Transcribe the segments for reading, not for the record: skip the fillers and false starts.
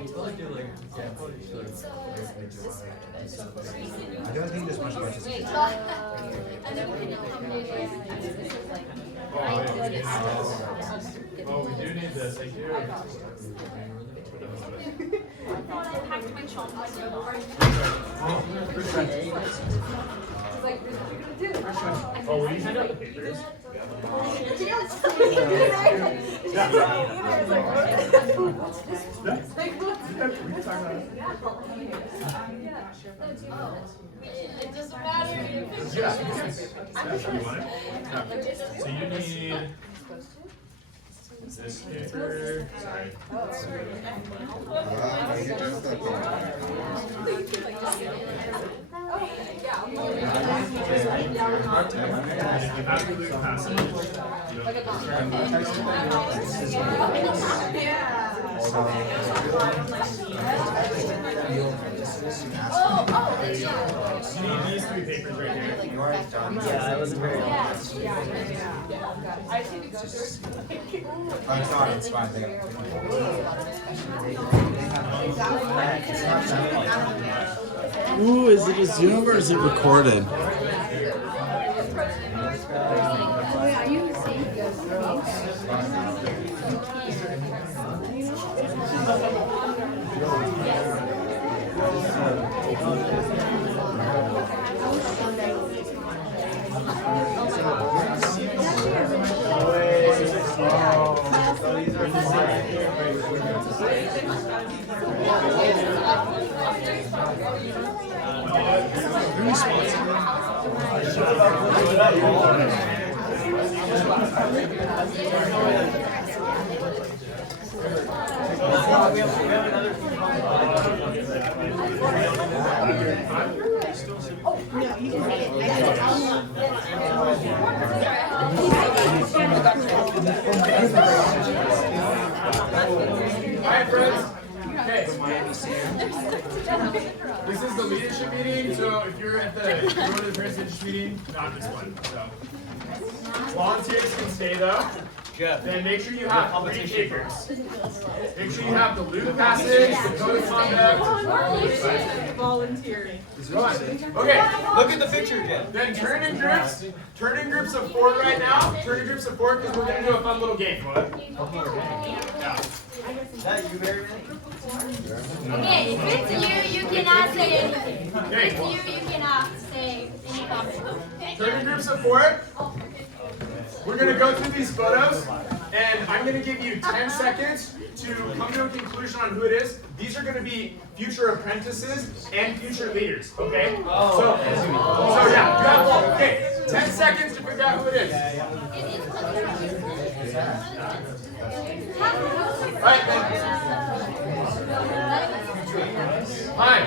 I don't think there's much Oh, we do need this. Thank you. I packed my chocolates. Oh, will you hand out the papers? It doesn't matter. You want it? So you need this paper. Sorry. Absolute passage. You need these three papers right here. Yeah, that was very long. It's fine. Ooh, is it a Zoom or is it recorded? Alright, friends. Okay. This is the leadership meeting, so if you're at the parent-teacher meeting, not this one. So volunteers can stay though. Then make sure you have 3 papers. Make sure you have the Luke passage, the code of conduct. Volunteering. Okay. Look at the picture, Jen. Then turn in groups. Turn in groups of 4 right now. Turn in groups of 4 because we're gonna do a fun little game. What? Yeah. Is that you, Mary? Okay, if it's you, you cannot say anything. If Okay. it's you, you cannot say any comment. Turn in groups of 4. We're going to go through these photos, and I'm going to give you 10 seconds to come to a conclusion on who it is. These are going to be future apprentices and future leaders, okay? So yeah, you have both. Okay, 10 seconds to figure out who it is. All right, then. 5,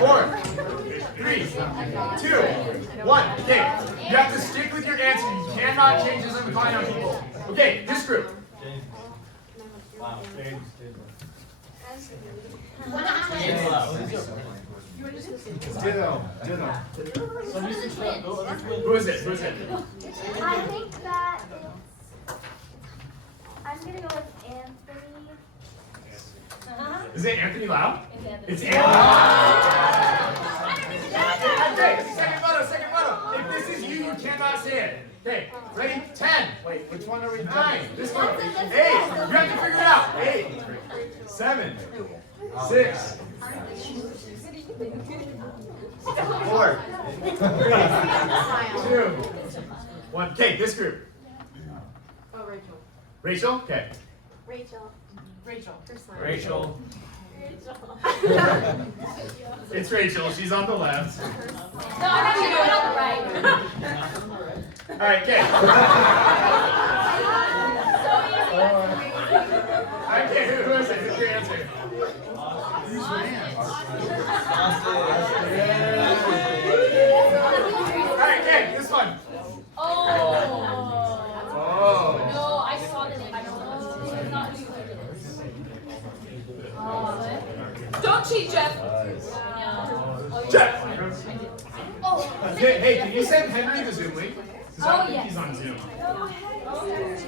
4, 3, 2, 1. Okay, you have to stick with your answer. You cannot change this and rely on people. Okay, this group. Who is it? Who is it? I think that I'm gonna go with Anthony. Is it Anthony Lau? It's Anthony Lau. Okay, second photo, second photo. If this is you, you cannot say it. Okay, ready? 10. Wait, which one are we? 9. This one. 8. You have to figure it out. 8. 7. 6. 4. 3. 2. 1. Okay, this group. Oh, Rachel. Rachel? Okay. Rachel. Rachel. Rachel. It's Rachel. She's on the left. No, I'm actually going on the right. All right, okay. Okay, who is it? Who's your answer? All right, okay, this one. Oh. No, I saw the name. I don't know. It's not who you did. Don't cheat, Jeff. Jeff. Oh. Hey, can you send Henry the Zoom link? Because I don't think he's on Zoom.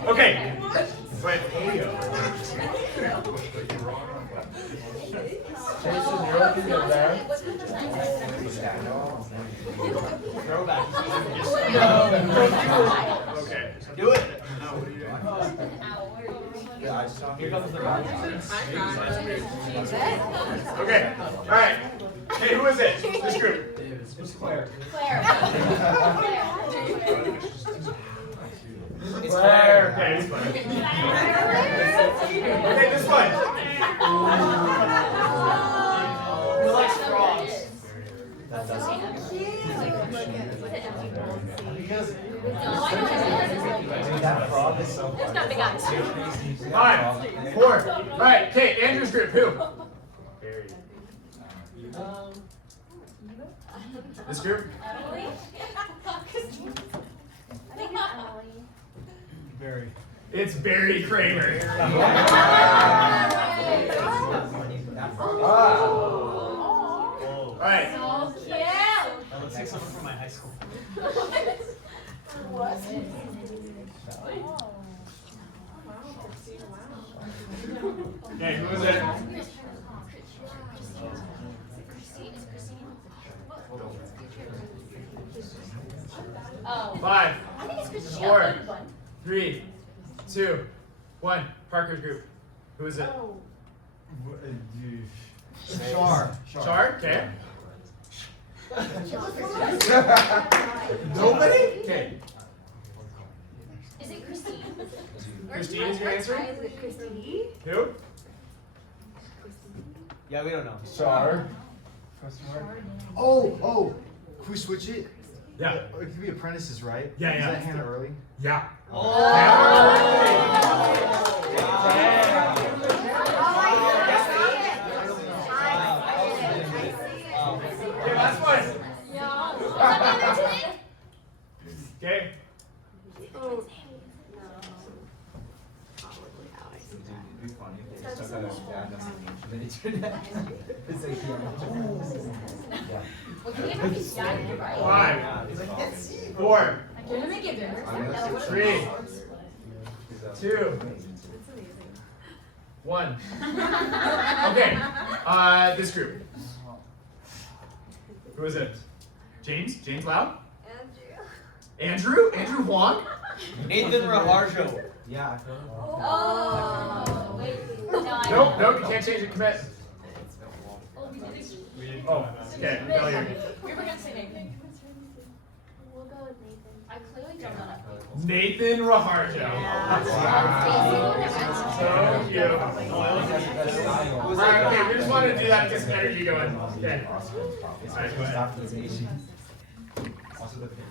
Okay. But Okay. Do it. Yeah, I just saw. Here comes the Okay. All right. Hey, who is it? This group. It's Claire. Claire. It's Claire. Okay, it's fine. Okay, this one. Who likes frogs? That doesn't. Because that frog is so It's got big eyes. 5, 4. All right. Okay, Andrew's group. Who? This group. Emily? I think it's Emily. Barry. It's Barry Kramer. All right. Yeah. That looks like someone from my high school. Okay, who is it? Oh. 5, I think it's Christine. 4, 3, 2, 1. Parker's group. Who is it? Char. Char. Okay. Nobody? Okay. Is it Christine? Christine is your answer? Is it Christine? Who? Yeah, we don't know. Char. Oh. Can we switch it? Yeah. It could be apprentices, right? Yeah, Is yeah. that Hannah Early? Yeah. Okay, last one. Okay. Well, can you ever be done, right? 5, 4, Can you make it better? 3, 2, 1. Okay. This group. Who is it? James? James Lau? Andrew? Andrew Huang? Nathan Raharjo. Yeah, I feel it. Oh, wait. No, I Nope, know. nope, you can't change the commit. Oh, we did it. Oh, okay, failure. We were gonna say Nathan. We'll go with Nathan. I clearly don't know enough people. Nathan Raharjo. So cute. Alright, okay, we just wanted to do that to get some energy going. Okay. Alright, go ahead. Also the pin.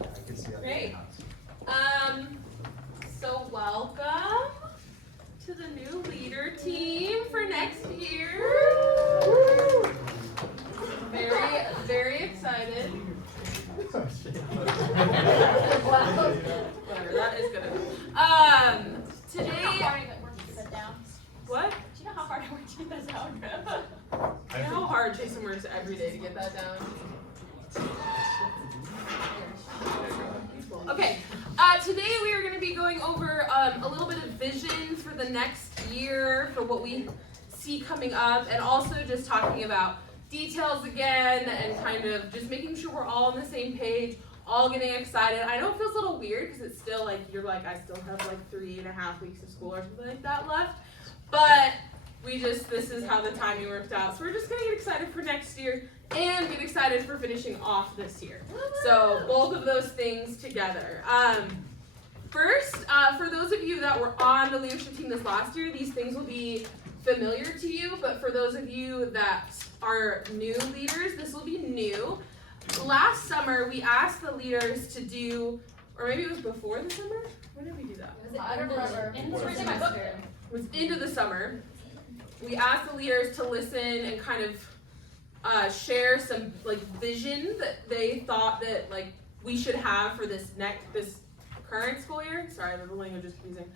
I can see that. Great. So welcome to the new leader team for next year. Very, very excited. Whatever, that is good. Today, what? Do you know how hard I worked to get that down? You know how hard Jason works every day to get that down? Okay, today we are going to be going over a little bit of vision for the next year, for what we see coming up, and also just talking about details again, and kind of just making sure we're all on the same page, all getting excited. I know it feels a little weird, because it's still like, you're like, I still have like 3.5 weeks of school or something like that left, but this is how the timing worked out. So we're just gonna get excited for next year and get excited for finishing off this year. So both of those things together. First, for those of you that were on the leadership team this last year, these things will be familiar to you, but for those of you that are new leaders, this will be new. Last summer, we asked the leaders to do, or maybe it was before the summer? When did we do that? I don't remember. It's in my book. It was into the summer. We asked the leaders to listen and kind of share some like vision that they thought that like we should have for this current school year. Sorry, the language is confusing.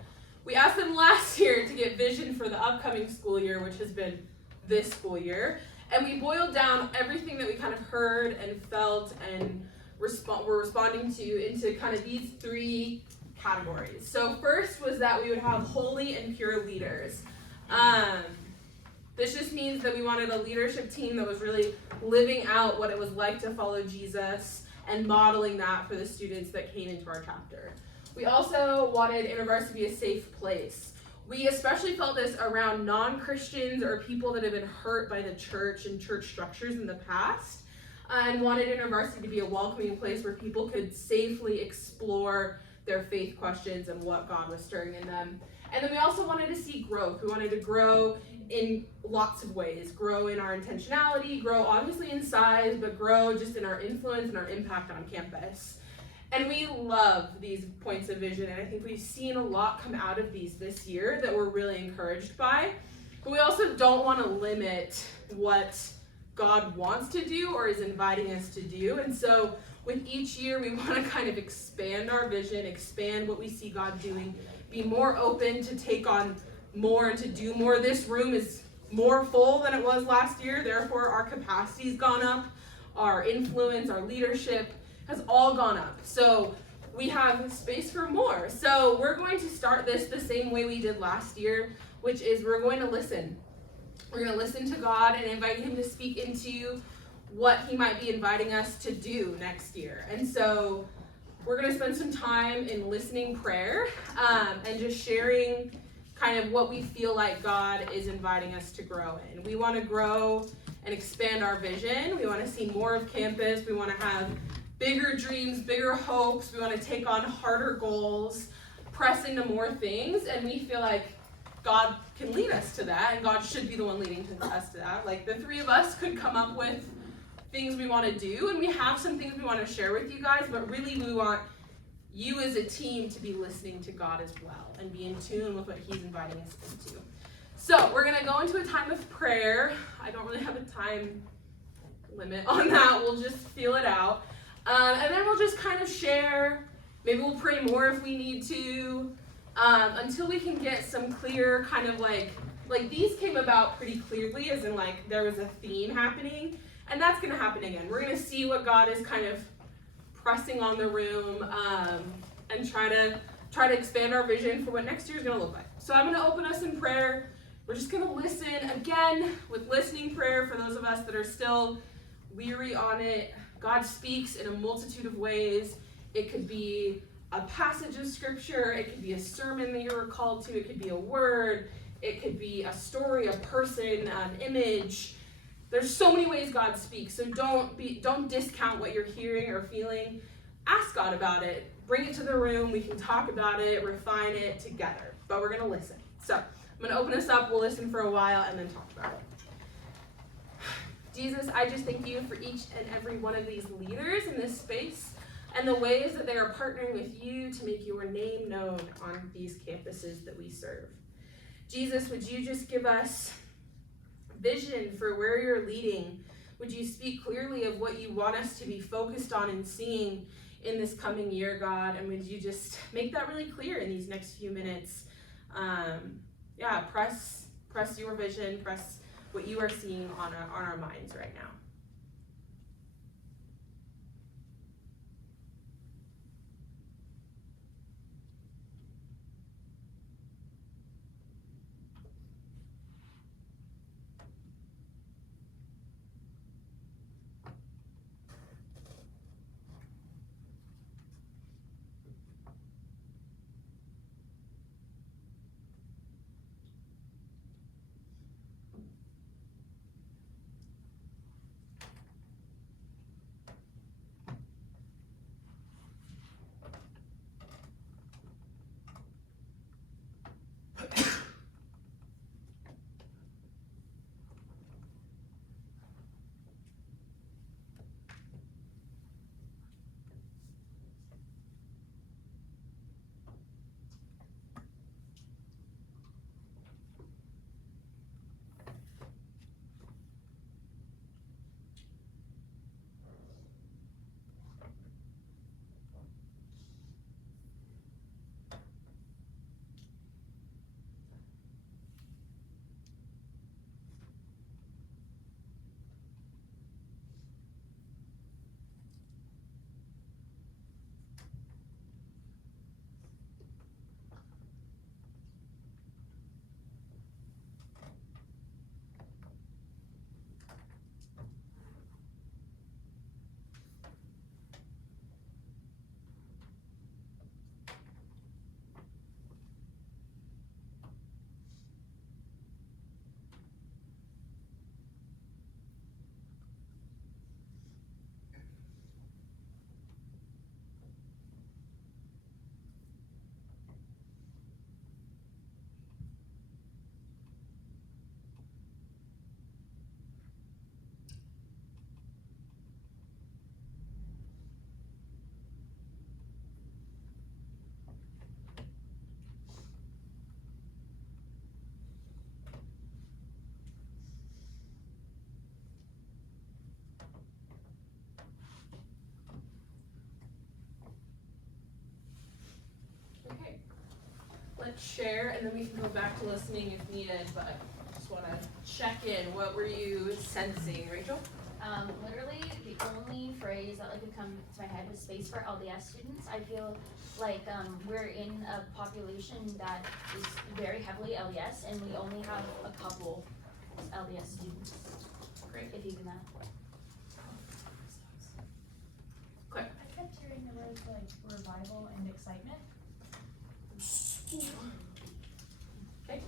We asked them last year to get vision for the upcoming school year, which has been this school year, and we boiled down everything that we kind of heard and felt and were responding to into kind of these 3 categories. So first was that we would have holy and pure leaders. This just means that we wanted a leadership team that was really living out what it was like to follow Jesus and modeling that for the students that came into our chapter. We also wanted InterVarsity to be a safe place. We especially felt this around non-Christians or people that have been hurt by the church and church structures in the past, and wanted InterVarsity to be a welcoming place where people could safely explore their faith questions and what God was stirring in them. And then we also wanted to see growth. We wanted to grow in lots of ways. Grow in our intentionality, grow obviously in size, but grow just in our influence and our impact on campus. And we love these points of vision, and I think we've seen a lot come out of these this year that we're really encouraged by. But we also don't want to limit what God wants to do or is inviting us to do. And so with each year, we want to kind of expand our vision, expand what we see God doing, be more open to take on more and to do more. This room is more full than it was last year, therefore our capacity's gone up, our influence, our leadership has all gone up. So we have space for more. So we're going to start this the same way we did last year, which is we're going to listen. We're going to listen to God and invite him to speak into what he might be inviting us to do next year. And so we're going to spend some time in listening prayer and just sharing kind of what we feel like God is inviting us to grow in. We want to grow and expand our vision. We want to see more of campus. We want to have bigger dreams, bigger hopes. We want to take on harder goals, press into more things, and we feel like God can lead us to that, and God should be the one leading us to that. Like the three of us could come up with things we want to do, and we have some things we want to share with you guys, but really we want you as a team to be listening to God as well and be in tune with what he's inviting us into. So we're going to go into a time of prayer. I don't really have a time limit on that. We'll just feel it out. And then we'll just kind of share. Maybe we'll pray more if we need to, until we can get some clear kind of like these came about pretty clearly, as in like there was a theme happening, and that's going to happen again. We're going to see what God is kind of pressing on the room, and try to expand our vision for what next year is going to look like. So I'm going to open us in prayer. We're just going to listen again with listening prayer for those of us that are still weary on it. God speaks in a multitude of ways. It could be a passage of scripture. It could be a sermon that you're called to. It could be a word. It could be a story, a person, an image. There's so many ways God speaks. So don't discount what you're hearing or feeling. Ask God about it. Bring it to the room. We can talk about it, refine it together. But we're going to listen. So I'm going to open us up. We'll listen for a while and then talk about it. Jesus, I just thank you for each and every one of these leaders in this space and the ways that they are partnering with you to make your name known on these campuses that we serve. Jesus, would you just give us vision for where you're leading? Would you speak clearly of what you want us to be focused on and seeing in this coming year, God? And would you just make that really clear in these next few minutes? Press your vision, press what you are seeing on our minds right now. share, and then we can go back to listening if needed, but just want to check in. What were you sensing, Rachel? Literally, the only phrase that could come to my head was space for LDS students. I feel like we're in a population that is very heavily LDS, and we only have a couple LDS students. Great. If even that. Quick. I kept hearing the words like revival and excitement. Okay.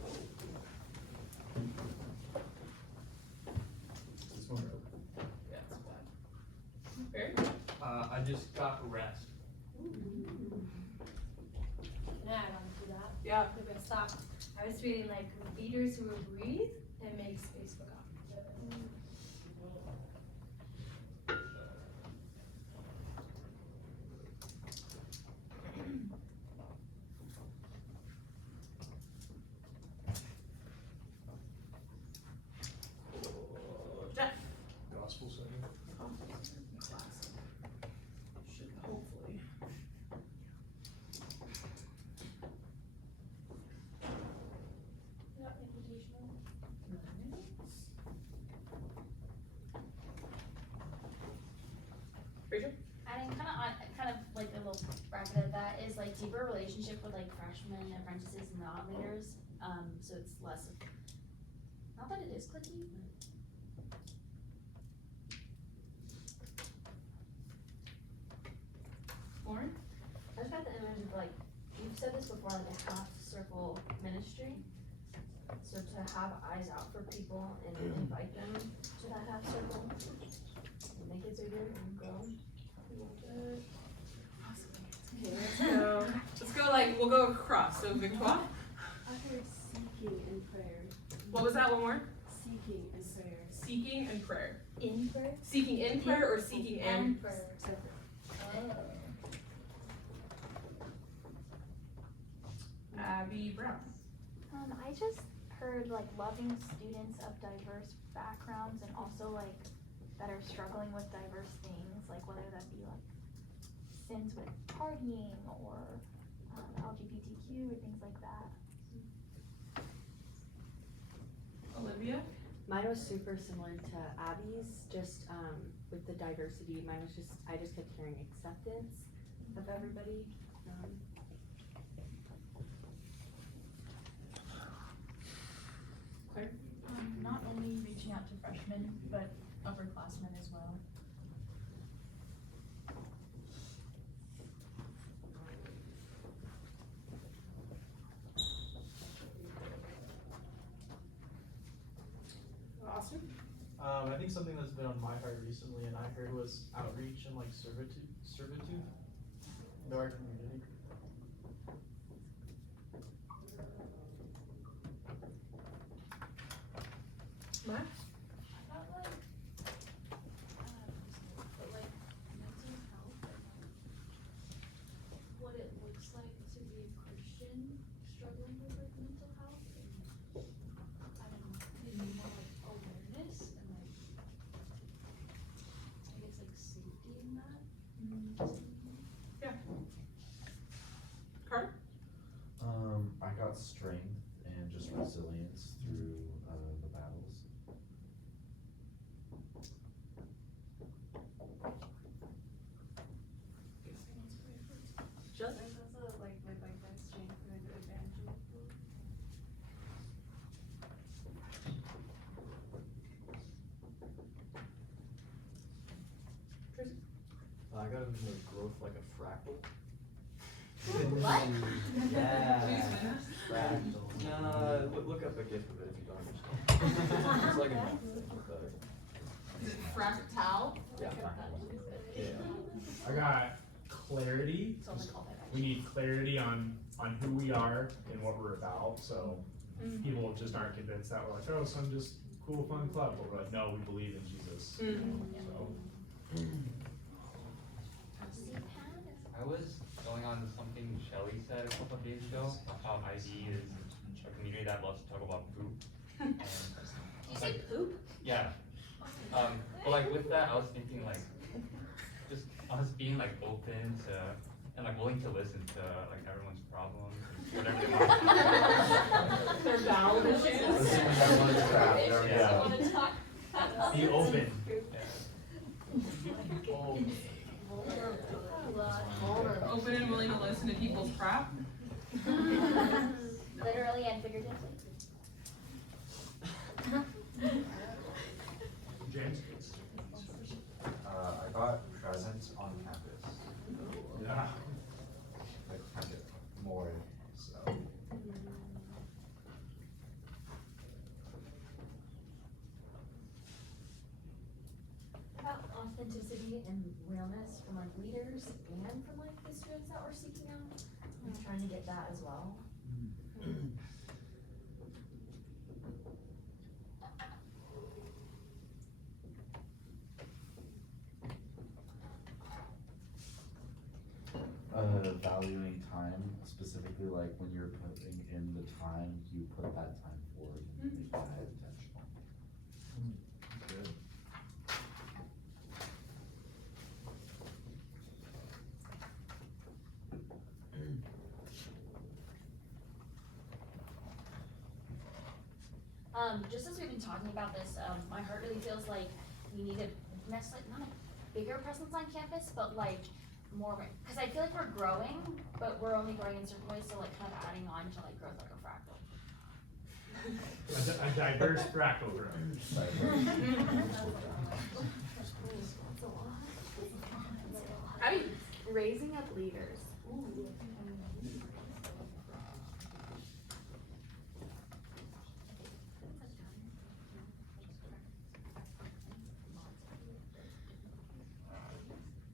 This one. Yeah, it's bad. Barry? I just got rest. Nah, I don't do that. Yeah. We're gonna stop. I was reading like leaders who will breathe and make space for God. Jeff? Gospel setting. Should hopefully. Not invitational. Rachel? And kind of like a little bracket of that is like deeper relationship with like freshmen, apprentices, and not leaders. So it's less of, not that it is cliquey, but. Lauren? I just got the image of like, you've said this before, like a half circle ministry. So to have eyes out for people and invite them to that half circle, make it bigger and grow. Okay, let's go. Let's go like, we'll go across. So Victoire? I heard seeking and prayer. What was that one more? Seeking and prayer. Seeking and prayer. In prayer? Seeking in prayer or seeking and? prayer. Abby Brown. I just heard like loving students of diverse backgrounds and also like that are struggling with diverse things, like whether that be like sins with partying or LGBTQ or things like that. Olivia? Mine was super similar to Abby's, just with the diversity. Mine was just, I just kept hearing acceptance of everybody. Claire? Not only reaching out to freshmen, but upperclassmen as well. Austin? I think something that's been on my heart recently and I heard was outreach and like servitude in our community. Matt? I felt like, but like mental health and like what it looks like to be a Christian struggling with like mental health and I don't know, maybe more like awareness and like I guess like safety in that. Carter? I got strength and just resilience through the battles. Just? There's also like live by Christ's strength and the evangelical. I got a vision of growth like a fractal. What? Yeah. Fractal. Look up a gift of it if you don't understand. It's like a math thing, but Is it fractal? yeah. Yeah. I got clarity. It's only called that. We need clarity on who we are and what we're about. So people just aren't convinced that we're like, oh, some just cool, fun club. But we're like, no, we believe in Jesus. So. I was going on to something Shelly said a couple of days ago about IB is a community that loves to talk about poop. And You say poop? yeah. But like with that, I was thinking like, just us being like open to and like willing to listen to like everyone's problems, and whatever they want. Their bowel issues. Yeah. Be open. Open and willing to listen to people's crap. Literally and figuratively. James? I got presents on campus. Yeah. Like kind of more, so. About authenticity and realness from like leaders and from like the students that we're seeking out. I'm trying to get that as well. Valuing time, specifically like when you're putting in the time, you put that time forward and you make that intentional. Good. Just as we've been talking about this, my heart really feels like we need a necessarily not a bigger presence on campus, but like more, because I feel like we're growing, but we're only growing in certain ways, so like kind of adding on to like growth like a fractal. A diverse fractal growth. How do you Raising up leaders.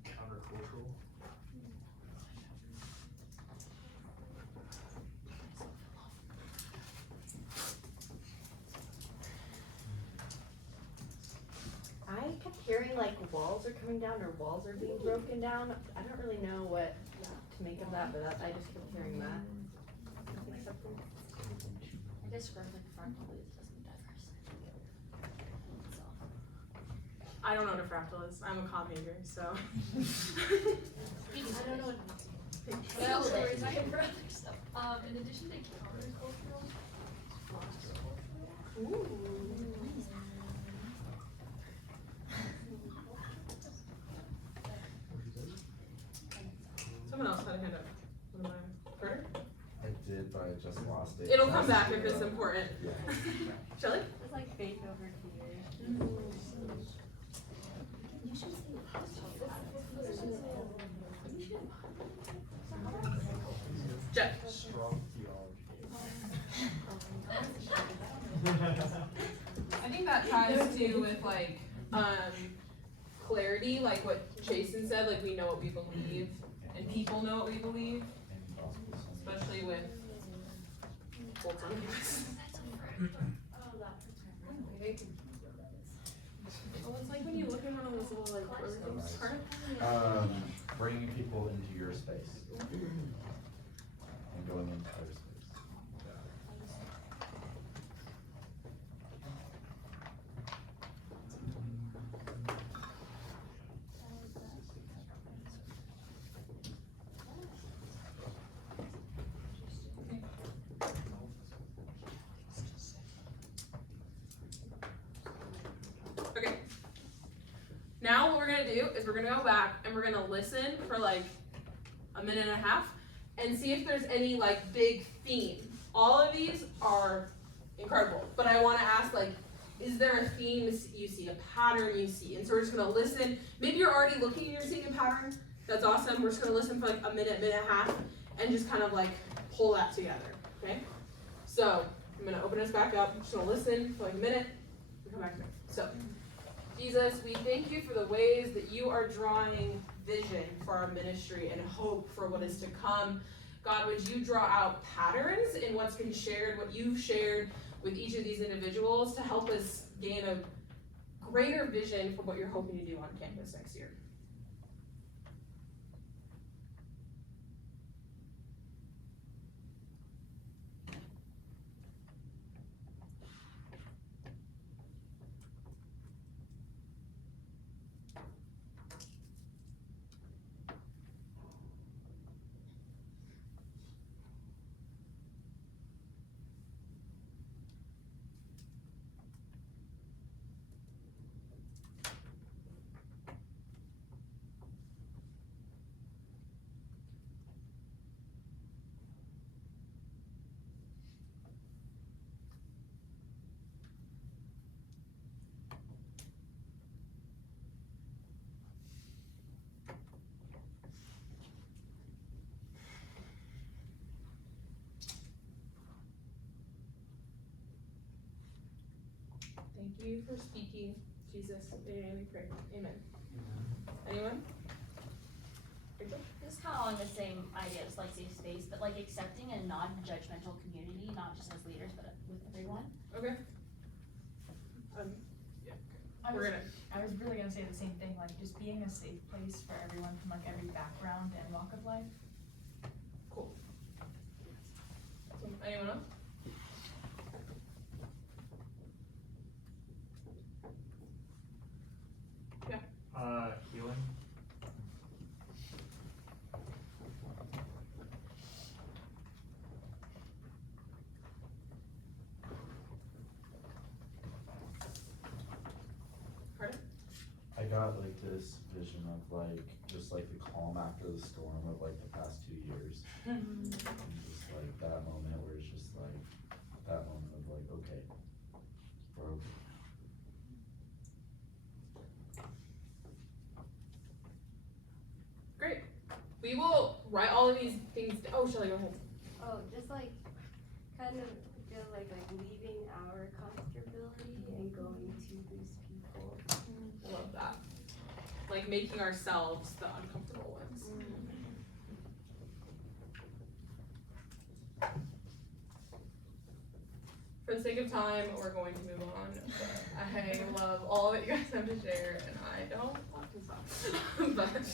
Countercultural. I kept hearing like walls are coming down or walls are being broken down. I don't really know what to make of that, but I just kept hearing that. I guess growth like a fractal is doesn't diverse. So. I don't know what a fractal is. I'm a comp major, so. I don't know what. Well, stories I have for other stuff. In addition to countercultural, Someone else had a hand up. What am I? Carter? I did, but I just lost it. It'll come back if it's important. Yeah. Shelley? It's like fake over here. Jeff? Strong theology. I think that ties to with like clarity, like what Jason said, like we know what we believe and people know what we believe, especially with bolts on campus. Oh, it's like when you look in one of those little like things. Bringing people into your space and going into their space. Okay. Now what we're gonna do is we're gonna go back and we're gonna listen for like a minute and a half and see if there's any like big theme. All of these are incredible, but I wanna ask like, is there a theme you see, a pattern you see? And so we're just gonna listen. Maybe you're already looking and you're seeing a pattern. That's awesome. We're just gonna listen for like a minute, minute and a half, and just kind of like pull that together, okay? So I'm gonna open us back up. I'm just gonna listen for like a minute and come back to it. So, Jesus, we thank you for the ways that you are drawing vision for our ministry and hope for what is to come. God, would you draw out patterns in what's been shared, what you've shared with each of these individuals to help us gain a greater vision for what you're hoping to do on campus next year. you for speaking. Jesus, in your name we pray. Amen. Anyone? Rachel? This is kind of along the same ideas, like safe space, but like accepting a non-judgmental community, not just as leaders, but with everyone. Okay. Yeah. I We're was, gonna. I was really gonna say the same thing, like just being a safe place for everyone from like every background and walk of life. Cool. So, anyone else? Healing. Pardon? I got like this vision of like, just like the calm after the storm of like the past 2 years. And just like that moment where it's just like, that moment of like, okay, we're okay. Great. We will write all of these things. Oh, Shelly, go ahead. Oh, just like kind of feel like leaving our comfortability and going to these people. I love that. Like making ourselves the uncomfortable ones. For the sake of time, we're going to move on. I love all that you guys have to share, and I don't want to stop. But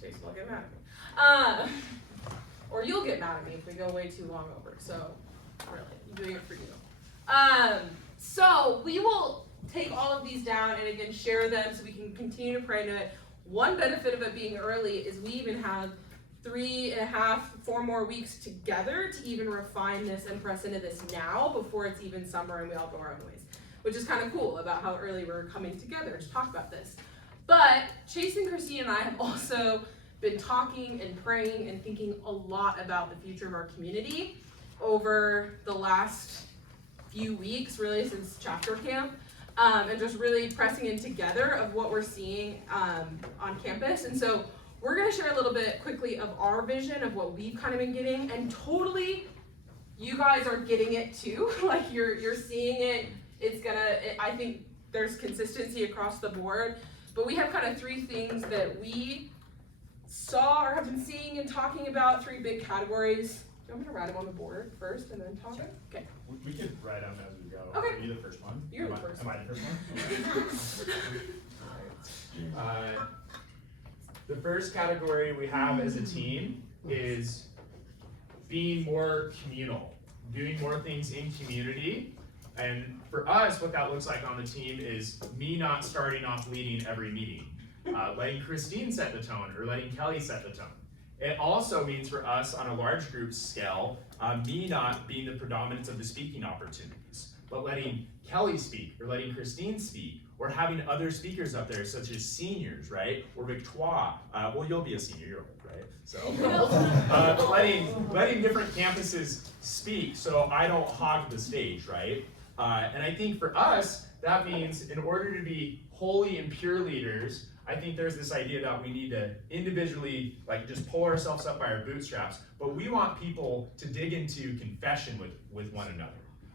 Jason will get mad at me. Or you'll get mad at me if we go way too long over. So, really, I'm doing it for you. So we will take all of these down and again share them so we can continue to pray to it. One benefit of it being early is we even have 3.5, 4 more weeks together to even refine this and press into this now before it's even summer and we all go our own ways, which is kind of cool about how early we're coming together to talk about this. But Chase and Christine and I have also been talking and praying and thinking a lot about the future of our community over the last few weeks, really since chapter camp, and just really pressing in together of what we're seeing on campus. And so we're going to share a little bit quickly of our vision of what we've kind of been getting, and totally you guys are getting it too. Like you're seeing it. I think there's consistency across the board, but we have kind of 3 things that we saw or have been seeing and talking about, 3 big categories. Do you want me to write them on the board first and then talk? Sure. Okay. We can write them as we go. Okay. Are you the first one? You're the first. Am I the first one? The first category we have as a team is being more communal, doing more things in community. And for us, what that looks like on the team is me not starting off leading every meeting, letting Christine set the tone or letting Kelly set the tone. It also means for us on a large group scale, me not being the predominance of the speaking opportunities, but letting Kelly speak or letting Christine speak, or having other speakers up there such as seniors, right? Or Victoire, well, you'll be a senior, you're old, right? So, but letting different campuses speak so I don't hog the stage, right? And I think for us, that means in order to be holy and pure leaders, I think there's this idea that we need to individually, like, just pull ourselves up by our bootstraps, but we want people to dig into confession with one another.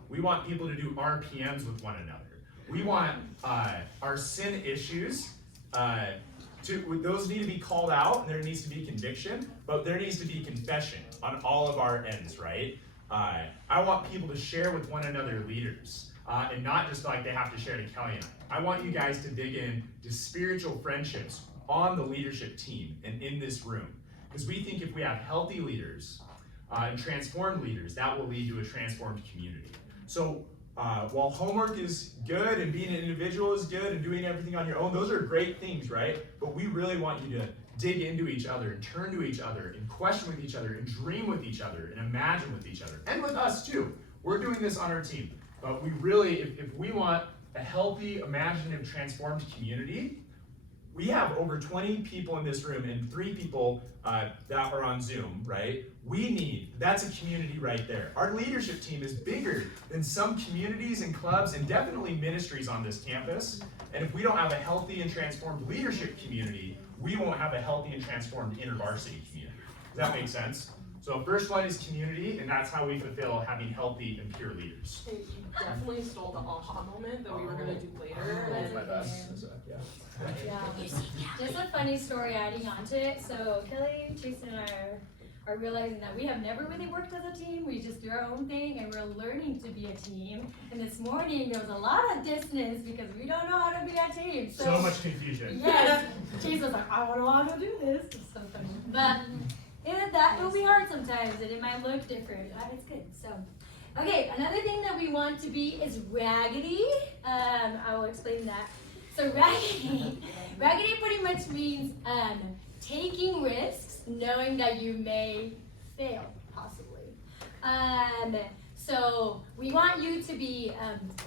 We want people to do RPMs with one another. We want our sin issues, those need to be called out, and there needs to be conviction, but there needs to be confession on all of our ends, right? I want people to share with one another leaders, and not just like they have to share to Kelly and I. I want you guys to dig in to spiritual friendships on the leadership team and in this room. Because we think if we have healthy leaders and transformed leaders, that will lead to a transformed community. So while homework is good and being an individual is good and doing everything on your own, those are great things, right? But we really want you to dig into each other and turn to each other and question with each other and dream with each other and imagine with each other. And with us too. We're doing this on our team. But we really, if we want a healthy, imaginative, transformed community, we have over 20 people in this room and 3 people that are on Zoom, right? That's a community right there. Our leadership team is bigger than some communities and clubs and definitely ministries on this campus. And if we don't have a healthy and transformed leadership community, we won't have a healthy and transformed InterVarsity community. Does that make sense? So first one is community, and that's how we fulfill having healthy and pure leaders. You definitely stole the aha moment that we were gonna do later. That's and- my best. Yeah. Just a funny story adding on to it. So Kelly, Jason, and I are realizing that we have never really worked as a team. We just do our own thing, and we're learning to be a team. And this morning there was a lot of dissonance because we don't know how to be a team. So much confusion. Yes, Jason was like, I don't know how to do this. It's so funny, but that will be hard sometimes, and it might look different. It's good. So. Okay, another thing that we want to be is raggedy. I will explain that. So raggedy pretty much means taking risks, knowing that you may fail, possibly. So we want you to be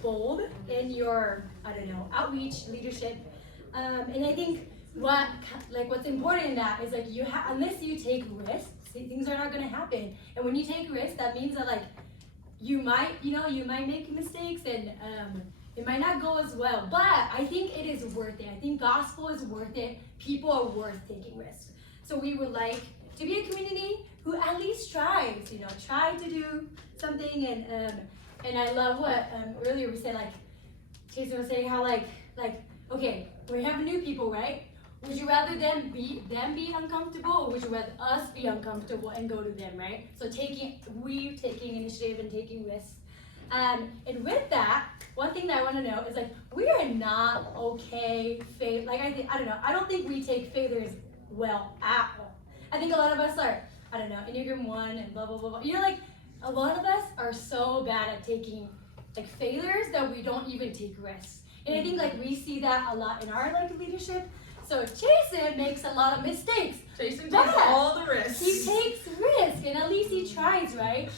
bold in your, outreach, leadership. And I think what's important in that is like unless you take risks, things are not gonna happen. And when you take risks, that means that you might make mistakes and it might not go as well, but I think it is worth it. I think gospel is worth it. People are worth taking risks. So we would like to be a community who at least tries, try to do something. And I love what earlier we said, Jason was saying how okay, we have new people, right? Would you rather them be uncomfortable, or would you rather us be uncomfortable and go to them, right? So taking initiative and taking risks. And with that, one thing that I want to know is we are not okay. I don't think we take failures well at all. I think a lot of us are, Enneagram 1 and blah blah blah blah. A lot of us are so bad at taking failures that we don't even take risks. And I think we see that a lot in our leadership. So Jason makes a lot of mistakes. Jason takes all the risks. He takes risks, and at least he tries, right?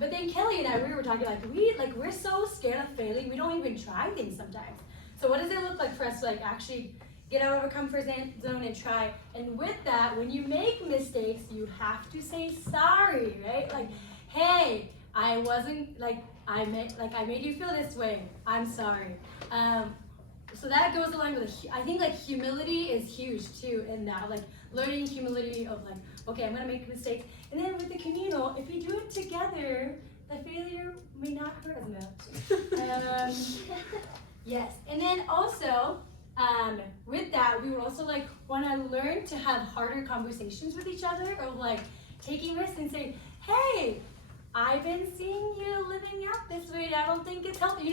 But then Kelly and I, we were talking we're so scared of failing, we don't even try things sometimes. So what does it look like for us to actually get out of our comfort zone and try? And with that, when you make mistakes, you have to say sorry, right? Hey, I wasn't I made you feel this way. I'm sorry. So that goes along with I think humility is huge too in that, learning humility of okay, I'm gonna make mistakes. And then with the communal, if you do it together, the failure may not hurt as much. Yes, and then also, with that, we would also want to learn to have harder conversations with each other, of taking risks and saying, hey, I've been seeing you living out this way, and I don't think it's healthy.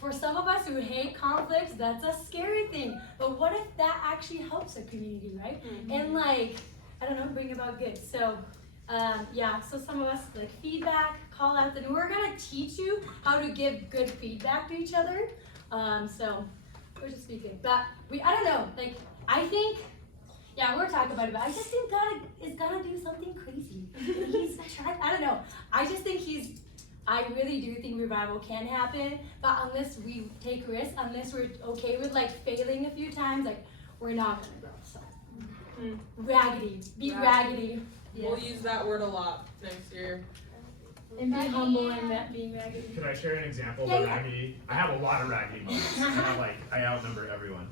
For some of us who hate conflicts, that's a scary thing. But what if that actually helps a community, right? Mm-hmm. And bring about good. So, so some of us feedback, call out, and we're gonna teach you how to give good feedback to each other. So we're just speaking. But I think, we're talking about it, but I just think God is gonna do something crazy. He's trying, I just think I really do think revival can happen, but unless we take risks, unless we're okay with failing a few times, we're not gonna grow. So raggedy, be raggedy. Yes. We'll use that word a lot next year. And be humble and being raggedy. Could I share an example of raggedy? I have a lot of raggedy moments. I outnumber everyone.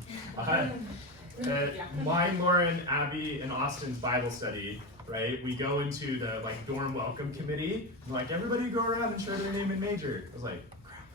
Mine, Lauren, Abby, and Austin's Bible study, right? We go into the dorm welcome committee. And, everybody go around and share their name and major. I was crap,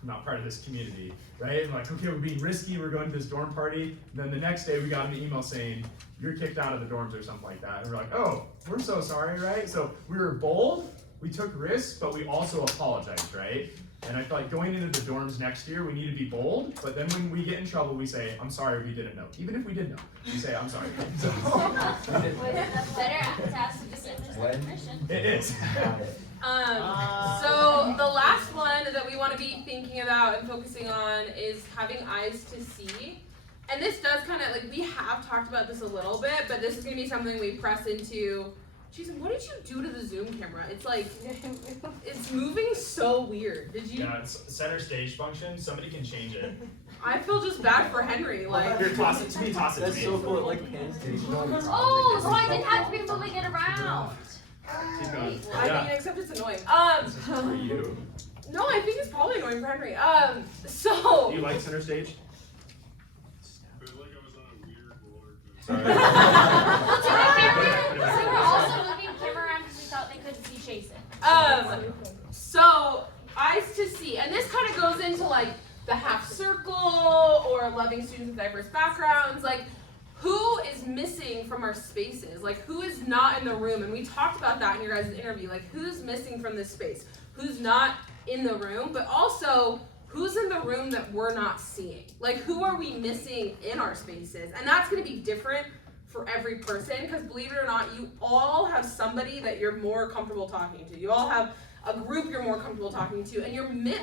I'm not part of this community, right? And okay, we're being risky. We're going to this dorm party. And then the next day we got an email saying, you're kicked out of the dorms or something like that. And we're oh, we're so sorry, right? So we were bold, we took risks, but we also apologized, right? And I feel going into the dorms next year, we need to be bold, but then when we get in trouble, we say, I'm sorry, we didn't know. Even if we did know, we say, I'm sorry. So, better to ask the disciples for permission. It is. So the last one that we want to be thinking about and focusing on is having eyes to see. And this does kind of, we have talked about this a little bit, but this is going to be something we press into. Jason, what did you do to the Zoom camera? It's it's moving so weird. Did you? Yeah, it's center stage function. Somebody can change it. I feel just bad for Henry. Here, toss it to me, toss it to me. That's so cool, pans. Oh, so I didn't have to be moving it around. Keep going. I mean, except it's annoying. For you. No, I think it's probably annoying for Henry. So. Do you like center stage? Sorry. So we're also moving camera around So eyes to see, and this kind of goes into like the half circle or loving students with diverse backgrounds. Like, who is missing from our spaces? Like, who is not in the room? And we talked about that in your guys' interview. Like, who's missing from this space? Who's not in the room? But also, who's in the room that we're not seeing? Like, who are we missing in our spaces? And that's going to be different for every person, because believe it or not, you all have somebody that you're more comfortable talking to. You all have a group you're more comfortable talking to, and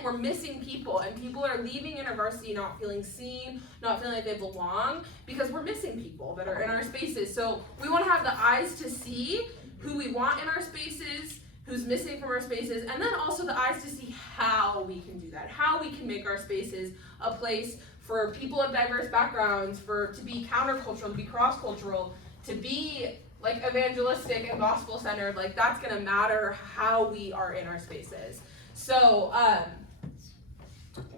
we're missing people, and people are leaving InterVarsity not feeling seen, not feeling like they belong, because we're missing people that are in our spaces. So we want to have the eyes to see who we want in our spaces, who's missing from our spaces, and then also the eyes to see how we can do that, how we can make our spaces a place for people of diverse backgrounds, to be countercultural, to be cross-cultural, to be like evangelistic and gospel-centered. Like, that's gonna matter how we are in our spaces. So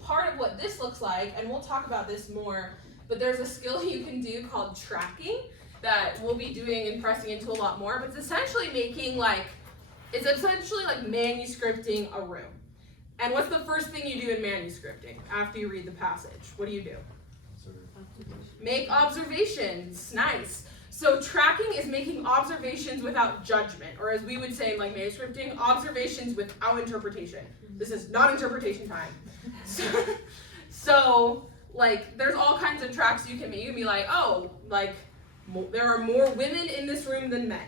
part of what this looks like, and we'll talk about this more, but there's a skill you can do called tracking that we'll be doing and pressing into a lot more, but it's essentially manuscripting a room. And what's the first thing you do in manuscripting after you read the passage? What do? Make observations. Nice. So tracking is making observations without judgment, or as we would say in like manuscripting, observations without interpretation. This is not interpretation time. So like, there's all kinds of tracks you can make. You can be like, oh, like there are more women in this room than men.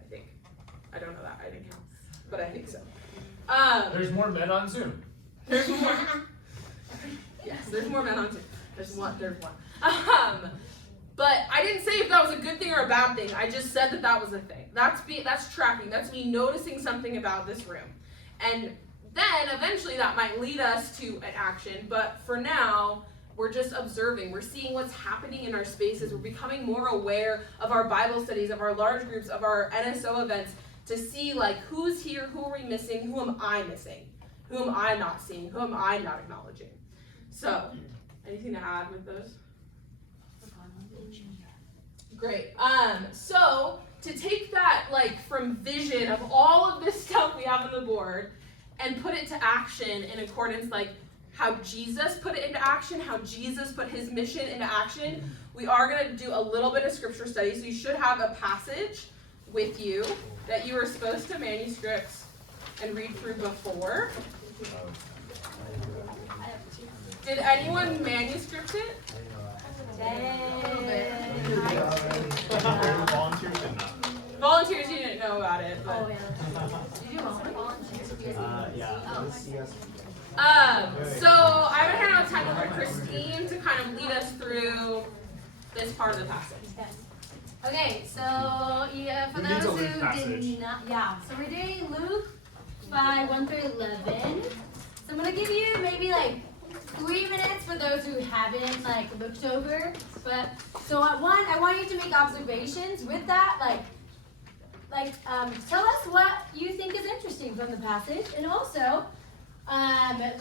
I think. I don't know that. I didn't count, but I think so. There's more men on Zoom. There's more. Yes, there's more men on Zoom. There's one. But I didn't say if that was a good thing or a bad thing. I just said that was a thing. That's tracking. That's me noticing something about this room. And then eventually that might lead us to an action. But for now, we're just observing. We're seeing what's happening in our spaces. We're becoming more aware of our Bible studies, of our large groups, of our NSO events, to see like who's here, who are we missing, who am I missing, who am I not seeing, who am I not acknowledging. So, anything to add with those? Great. So to take that like from vision of all of this stuff we have on the board and put it to action in accordance like how Jesus put it into action, how Jesus put his mission into action, we are going to do a little bit of scripture study. So you should have a passage with you that you were supposed to manuscript and read through before. Did anyone manuscript it? Volunteers did not. Volunteers, you didn't know about it. But. Oh, yeah. Did you volunteers? So I'm gonna hand out time over to Christine to kind of lead us through this part of the passage. Okay, so yeah, for those who did not, so we're doing Luke 5, 1 through 11. So I'm gonna give you maybe like 3 minutes for those who haven't like looked over. But so at one, I want you to make observations with that, tell us what you think is interesting from the passage, and also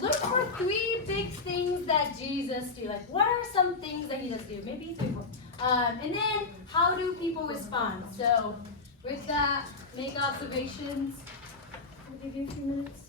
look for 3 big things that Jesus do. Like, what are some things that he does do? Maybe 3 more. And then, how do people respond? So, with that, make observations. I'll give you a few minutes.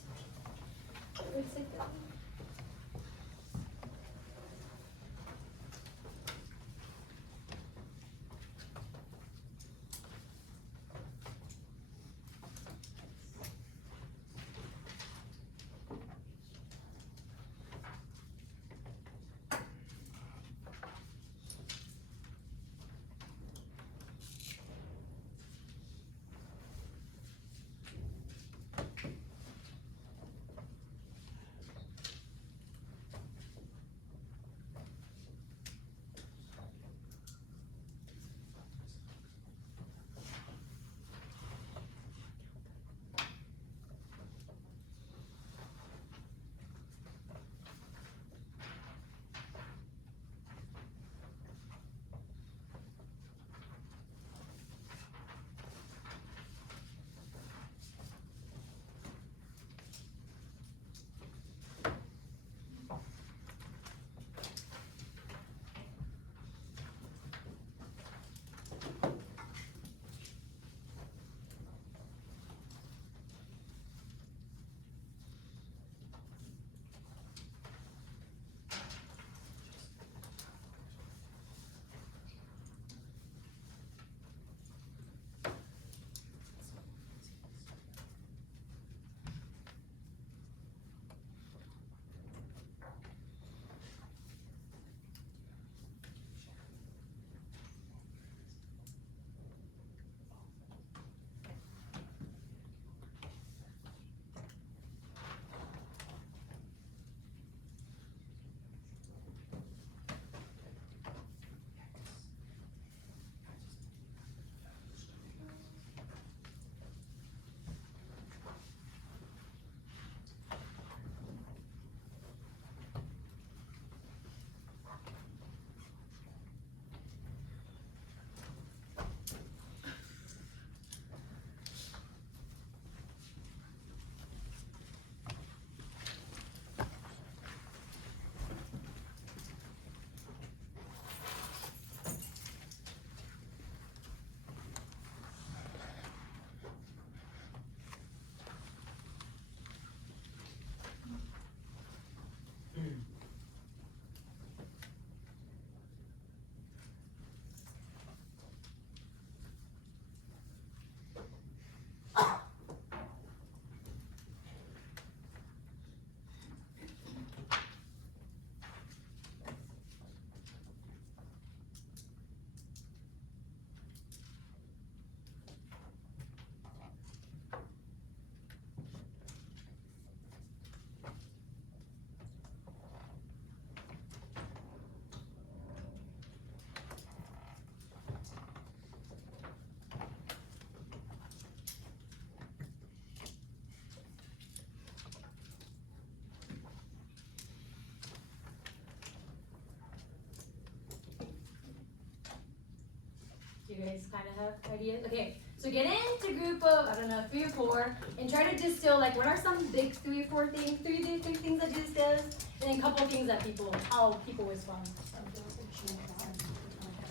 you guys kind of have ideas. Okay, so get into a group of, I don't know, 3 or 4, and try to distill, like, what are some big 3 or 4 things, three things that Jesus does, and then a couple of things that how people respond.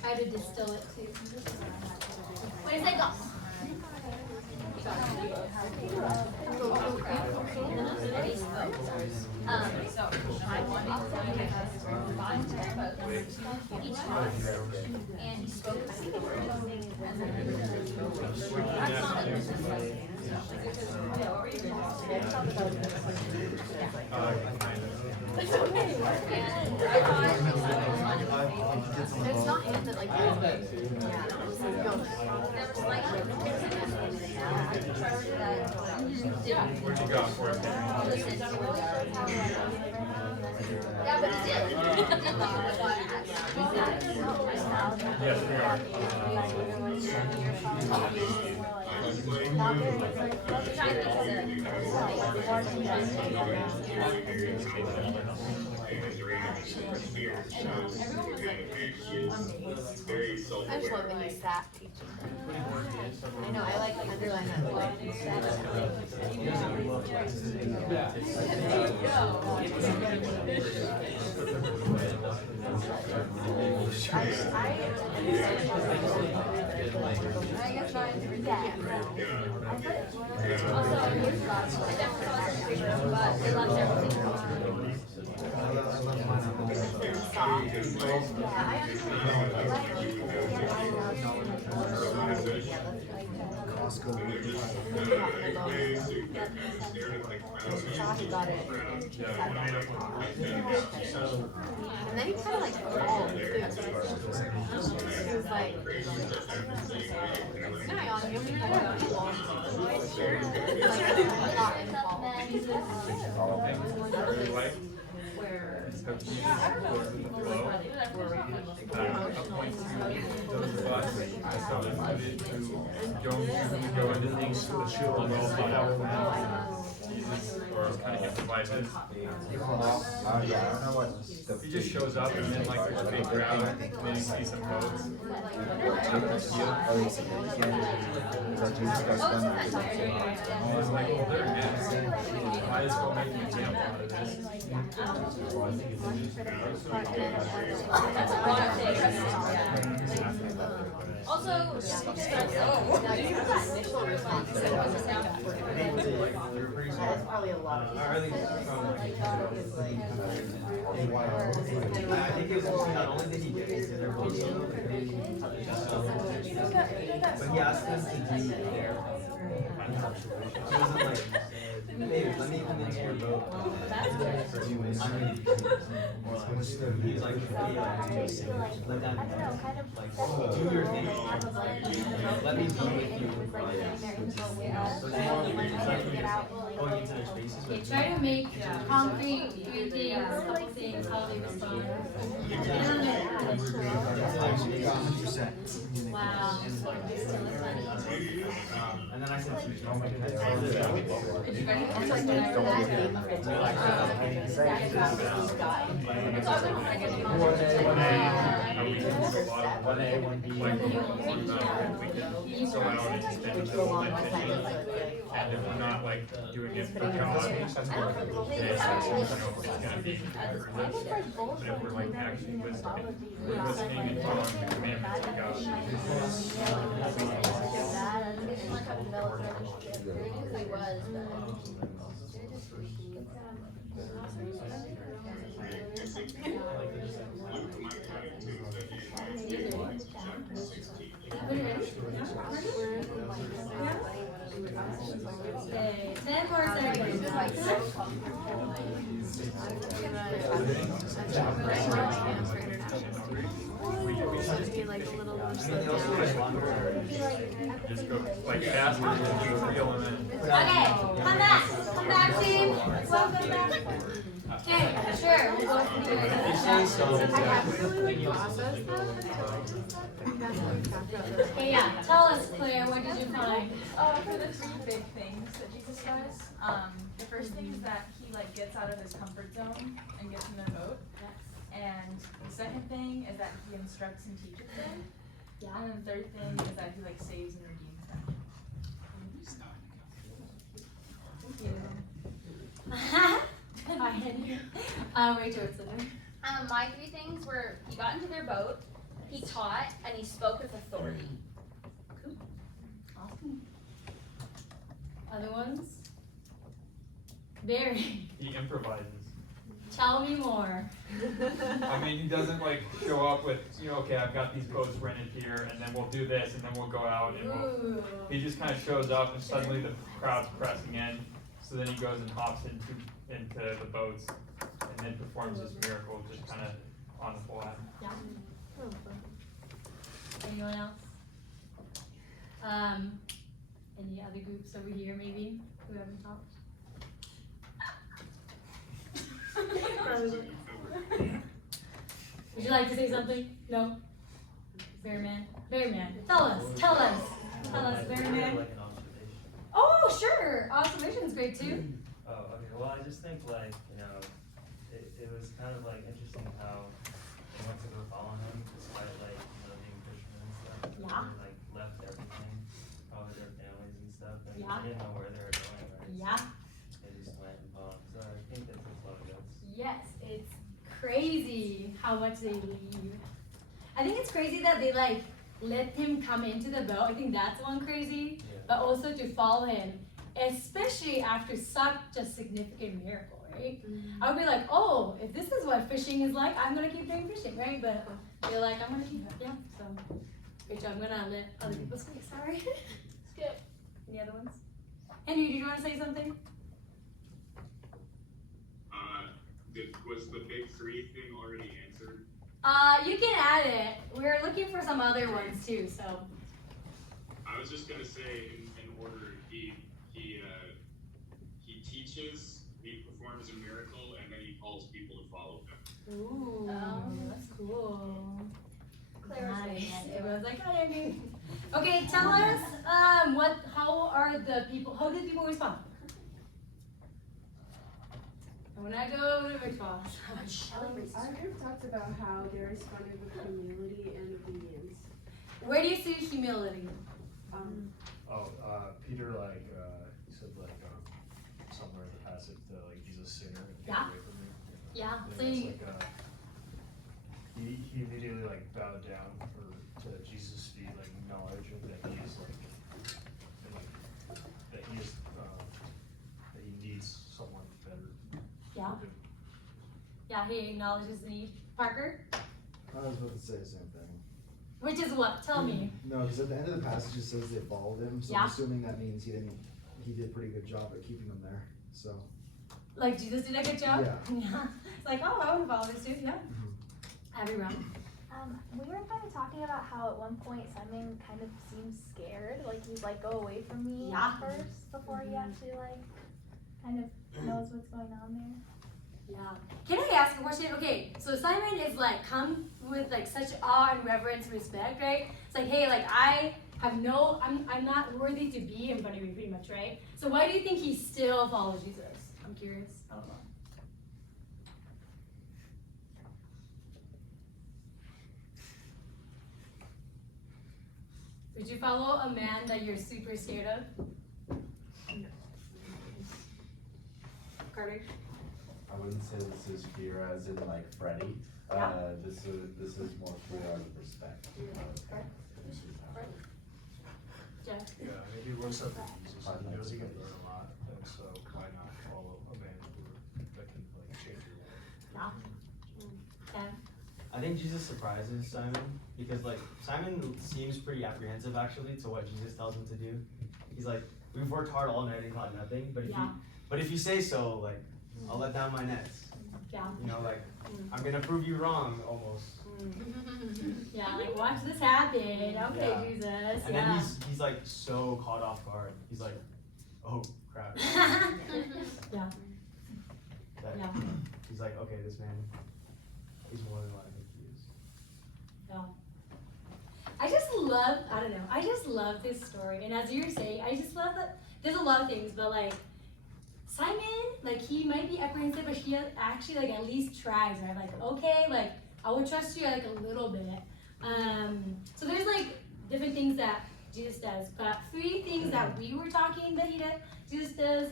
Try to distill it too. What do you say, go? And he spoke. It's not him that like did it. Yeah. Where'd you go for it? Yeah, but it did. Yes, we are. I just love when you sat teaching. I know, I like underline that word. I guess mine, yeah. Also, I definitely wasn't freedom, but they loved everything. And then he kind of like called too. He was like, no, you Or kind of improvises. He just shows up and then like there's a big crowd and then you see some boats. It's like, well, they're next. Might as well make an example out of this. Also, That's probably a lot of I think it was not only did he get it, they're both so but he asked them to do their it wasn't like, hey, let me come in here and vote for 2 minutes. He's like, hey, let them, like, do your thing. Let me be with you. So it's more like, going into their spaces. Okay, try to make concrete, few things, couple things, how they respond. Wow. And then I said, oh my goodness. And if we're not like doing it for God, but if we're like actually listening and following the commandments of God. Okay, 10 more seconds. Just go like fast and keep feeling it. Okay, come back team, welcome back. Okay, sure, we'll go from here. Okay, yeah, tell us, Claire, what did you find? For the 3 big things that Jesus does, the first thing is that he like gets out of his comfort zone and gets in their boat. And the second thing is that he instructs and teaches them. Yeah. And then the third thing is that he like saves and redeems them. Rachel, what's in there? My 3 things were he got into their boat, he taught, and he spoke with authority. Awesome. Other ones? Barry, He improvises. tell me more. I mean, he doesn't like show up with, okay, I've got these boats rented here, and then we'll do this, and then we'll go out, and Ooh. he just kind of shows up, and suddenly the crowd's pressing in. So then he goes and hops into the boats, and then performs this miracle, just kind of on the fly. Yeah. Anyone else? Any other groups over here maybe who haven't talked? Would you like to say something? No? Bearman? Bearman, tell us. Tell us, Bearman. Oh, sure. Observation's great too. Oh, okay. Well, I just think it was kind of like interesting how they went to go follow him despite being Christian and stuff. Yeah. They left everything, probably their families and stuff, and Yeah. they didn't know where they were going, right? Yeah. They just went and followed him. So I think that's a lot of guts. Yes, it's crazy how much they leave. I think it's crazy that they let him come into the boat. I think that's one crazy. Yeah. But also to follow him, especially after such a significant miracle, right? I would be like, oh, if this is what fishing is like, I'm gonna keep doing fishing, right? But they're like, I'm gonna keep, yeah. So, great job. I'm gonna let other people speak. Sorry. Skip. Any other ones? Henry, did you want to say something? Was the big 3 thing already answered? You can add it. We're looking for some other ones too. So. I was just gonna say, in order, he teaches, he performs a miracle, and then he calls people to follow him. Ooh, that's cool. Clarification. Nice. Everyone's like, hi, Amy. Okay, tell us, how did people respond? When I go to Victor. Our group talked about how they responded with humility and obedience. Where do you see humility? Peter said somewhere in the passage that he's a sinner and get Yeah. away from me. Yeah. And So that's, he immediately bowed down to Jesus' feet, acknowledging that he is that he needs someone better. Yeah. Yeah, he acknowledges the need. Parker? I was about to say the same thing. Which is what? Tell me. No, because at the end of the passage it says they followed him, so Yeah. I'm assuming that means he did a pretty good job at keeping them there. So Like Jesus did a good job? Yeah. It's like, oh, I would follow this too. Yeah. Abby Brown. We were kind of talking about how at one point Simon kind of seems scared, like he's like, go away from me Yeah. at first before he actually kind of knows what's going on there. Yeah. Can I ask a question? Okay, so Simon is come with such awe and reverence, respect, right? It's like, hey, I'm not worthy to be in front of you, pretty much, right? So why do you think he still follows Jesus? I'm curious. I don't know. Would you follow a man that you're super scared of? Carter? I wouldn't say this is fear as in Freddy. Yeah. This is more fear out of respect. Jeff? Yeah, he looks up to Jesus and he knows he can learn a lot, and so why not follow a man that can change your life? Yeah. I think Jesus surprises Simon because Simon seems pretty apprehensive actually to what Jesus tells him to do. He's like, we've worked hard all night and caught nothing, but if you say so, I'll let down my nets. Yeah. I'm gonna prove you wrong almost. Yeah, watch this happen. Okay, Yeah. Jesus. And then he's so caught off guard. He's like, oh crap. Yeah. Yeah. He's like, okay, this man, he's more than what I think he is. Yeah. I just love this story. And as you're saying, I just love that there's a lot of things, but Simon, he might be apprehensive, but he actually at least tries, right? Okay, I will trust you a little bit. So there's like different things that Jesus does, but 3 things that we were talking that Jesus does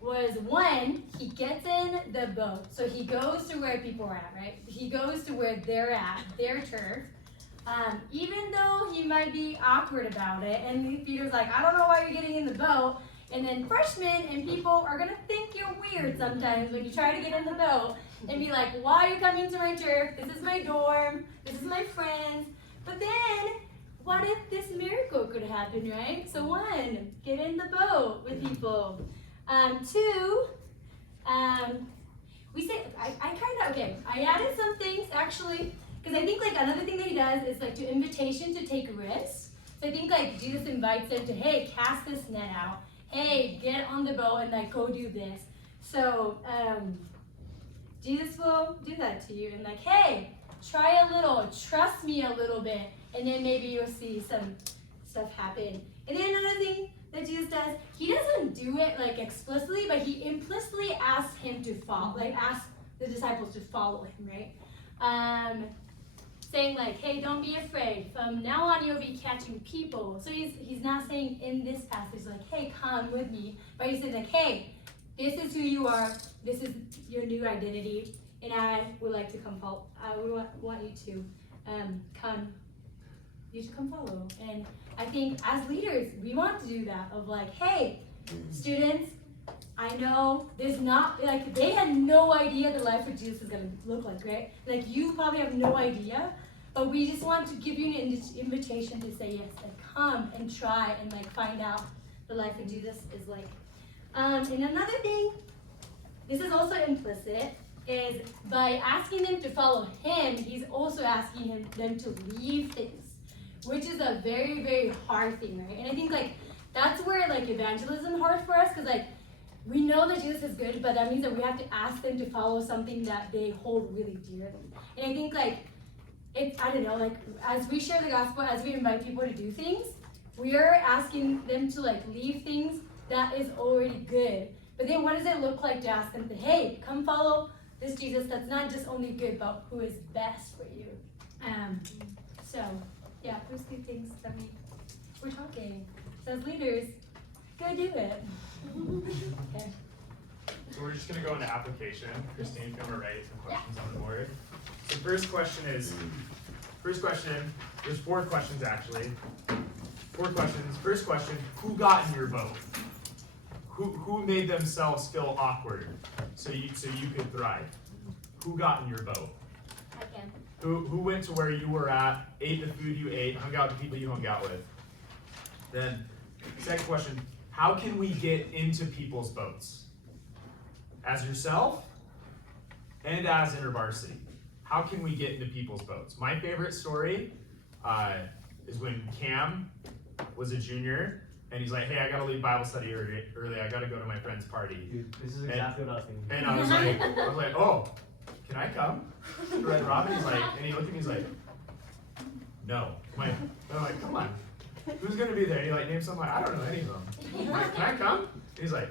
was 1, he gets in the boat. So he goes to where people are at, right? He goes to where they're at, their turf. Even though he might be awkward about it, and Peter's like, I don't know why you're getting in the boat. And then freshmen and people are gonna think you're weird sometimes when you try to get in the boat and be like, why are you coming to my turf? This is my dorm, this is my friends. But then, what if this miracle could happen, right? So 1, get in the boat with people. 2, we say, I added some things actually, because I think like another thing that he does is like to invitation to take risks. So I think like Jesus invites them to, hey, cast this net out. Hey, get on the boat and like go do this. So Jesus will do that to you and like, hey, try a little, trust me a little bit, and then maybe you'll see some stuff happen. And then another thing that Jesus does, he doesn't do it like explicitly, but he implicitly asks him to follow, like asks the disciples to follow him, right? Saying like, hey, don't be afraid. From now on, you'll be catching people. So he's not saying in this passage like, hey, come with me, but he's saying like, hey, this is who you are. This is your new identity, and I would like to come follow. I would want you to come. You should come follow. And I think as leaders, we want to do that. Of like, hey, students, I know there's not, like, they had no idea the life of Jesus is going to look like, right? Like, you probably have no idea, but we just want to give you an invitation to say yes, like, come and try and, like, find out the life of Jesus is like. And another thing, this is also implicit, is by asking them to follow him, he's also asking them to leave things, which is a very, very hard thing, right? And I think, like, that's where, like, evangelism is hard for us, because, like, we know that Jesus is good, but that means that we have to ask them to follow something that they hold really dearly. And I think, like, I don't know, like, as we share the gospel, as we invite people to do things, we are asking them to, like, leave things that is already good. But then what does it look like to ask them to, hey, come follow this Jesus that's not just only good, but who is best for you? So, yeah, those 2 things that we're talking. So as leaders, go do it. Okay. So we're just going to go into application. Christine, if you want to write some questions on the board. The first question, there's 4 questions actually. 4 questions. First question, who got in your boat? Who made themselves feel awkward so you could thrive? Who got in your boat? I can. Who went to where you were at, ate the food you ate, hung out with the people you hung out with? Then, second question, how can we get into people's boats? As yourself and as InterVarsity. How can we get into people's boats? My favorite story is when Cam was a junior and he's like, hey, I gotta leave Bible study early. I gotta go to my friend's party. Dude, this is exactly what I was thinking. And I was like, oh, can I come? Red Robin, he's like, and he looked at me, he's like, no. I'm like, come on. Who's gonna be there? And he like named someone, I don't know any of them. I'm like, can I come? And he's like,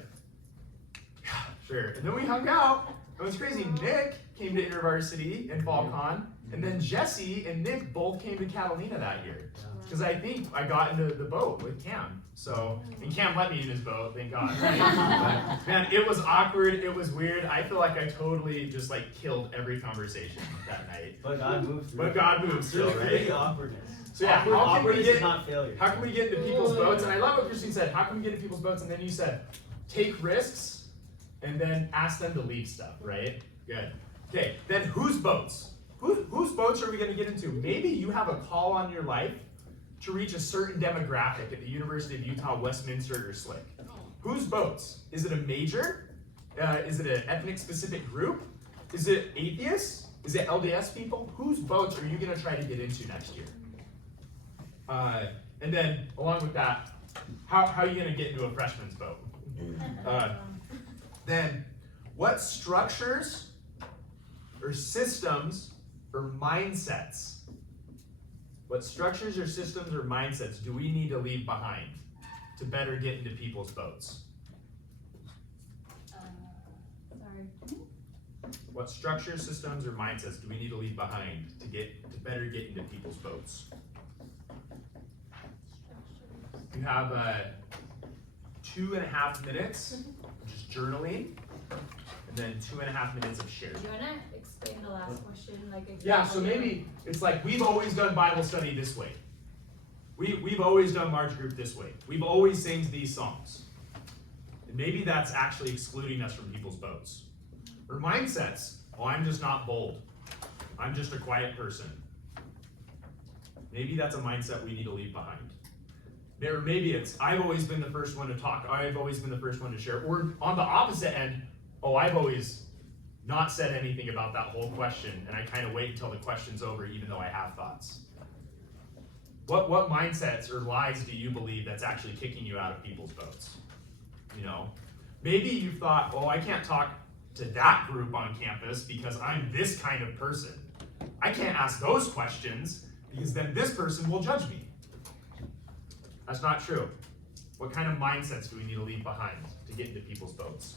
yeah, sure. And then we hung out. It was crazy. Nick came to InterVarsity and FallCon, and then Jesse and Nick both came to Catalina that year. Because I think I got into the boat with Cam. So, and Cam let me in his boat, thank God. Right? But, man, it was awkward, it was weird. I feel like I totally just like killed every conversation that night. But God moved through. But God moved still, right? Awkwardness. So yeah, how can we get into people's boats? And I love what Christine said, how can we get into people's boats? And then you said, take risks and then ask them to leave stuff, right? Good. Okay, then whose boats? Whose boats are we gonna get into? Maybe you have a call on your life to reach a certain demographic at the University of Utah, Westminster, or Slick. Whose boats? Is it a major? Is it an ethnic specific group? Is it atheists? Is it LDS people? Whose boats are you gonna try to get into next year? And then, along with that, how are you gonna get into a freshman's boat? Then, what structures or systems or mindsets, what structures or systems or mindsets do we need to leave behind to better get into people's boats? Sorry. What structures, systems, or mindsets do we need to leave behind to better get into people's boats? You have 2.5 minutes, just journaling, and then 2.5 minutes of sharing. Do you wanna explain the last question, like Yeah, so maybe it's like we've always done Bible study this way. We've always done large group this way. We've always sang these songs. And maybe that's actually excluding us from people's boats. Or mindsets, oh, I'm just not bold. I'm just a quiet person. Maybe that's a mindset we need to leave behind. Or maybe it's, I've always been the first one to talk, I've always been the first one to share. Or on the opposite end, oh, I've always not said anything about that whole question, and I kind of wait until the question's over even though I have thoughts. What mindsets or lies do you believe that's actually kicking you out of people's boats? You know, maybe you've thought, oh, I can't talk to that group on campus because I'm this kind of person. I can't ask those questions because then this person will judge me. That's not true. What kind of mindsets do we need to leave behind to get into people's boats?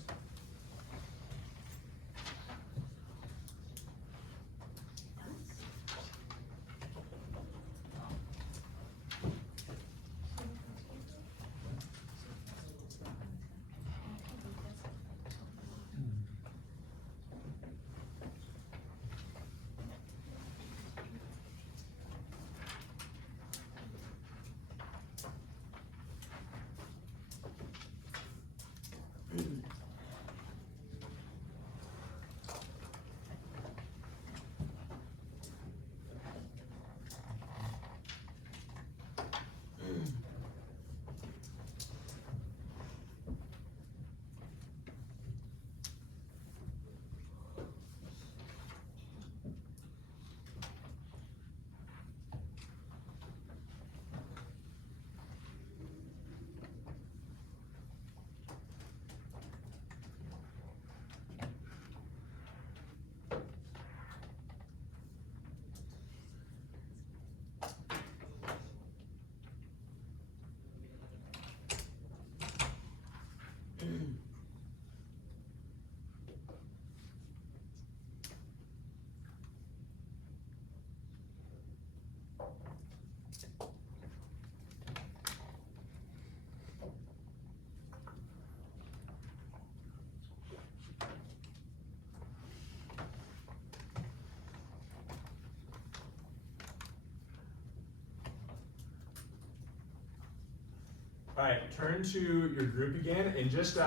All right, turn to your group again and just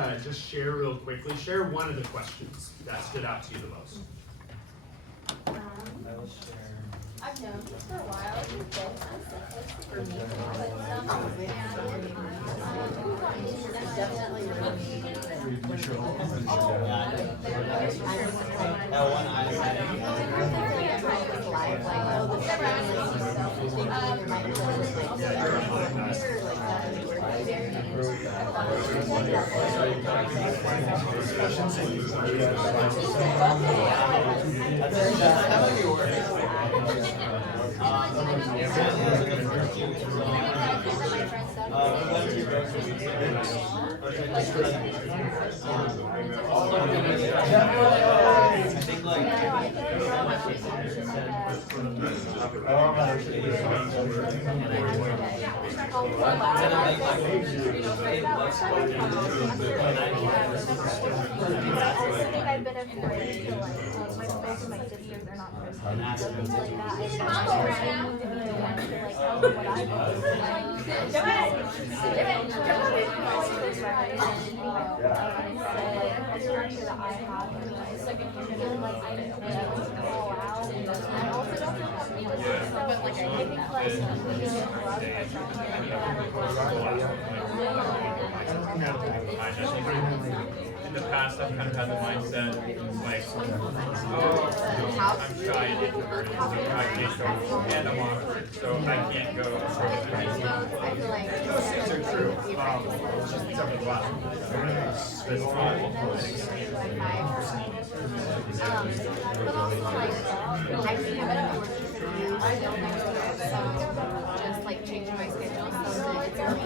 share real quickly. Share one of the questions that stood out to you the most. I will share. I've known you for a while. You've been for me, In the past, I've kind of had the mindset, like, oh, I'm shy and introverted, so I can't go, and I'm awkward, so I can't go. Those things are true. Just except for the last one. That's not But also, like, I think I'm gonna work for you. I don't know, so just like changing my schedule so that it's only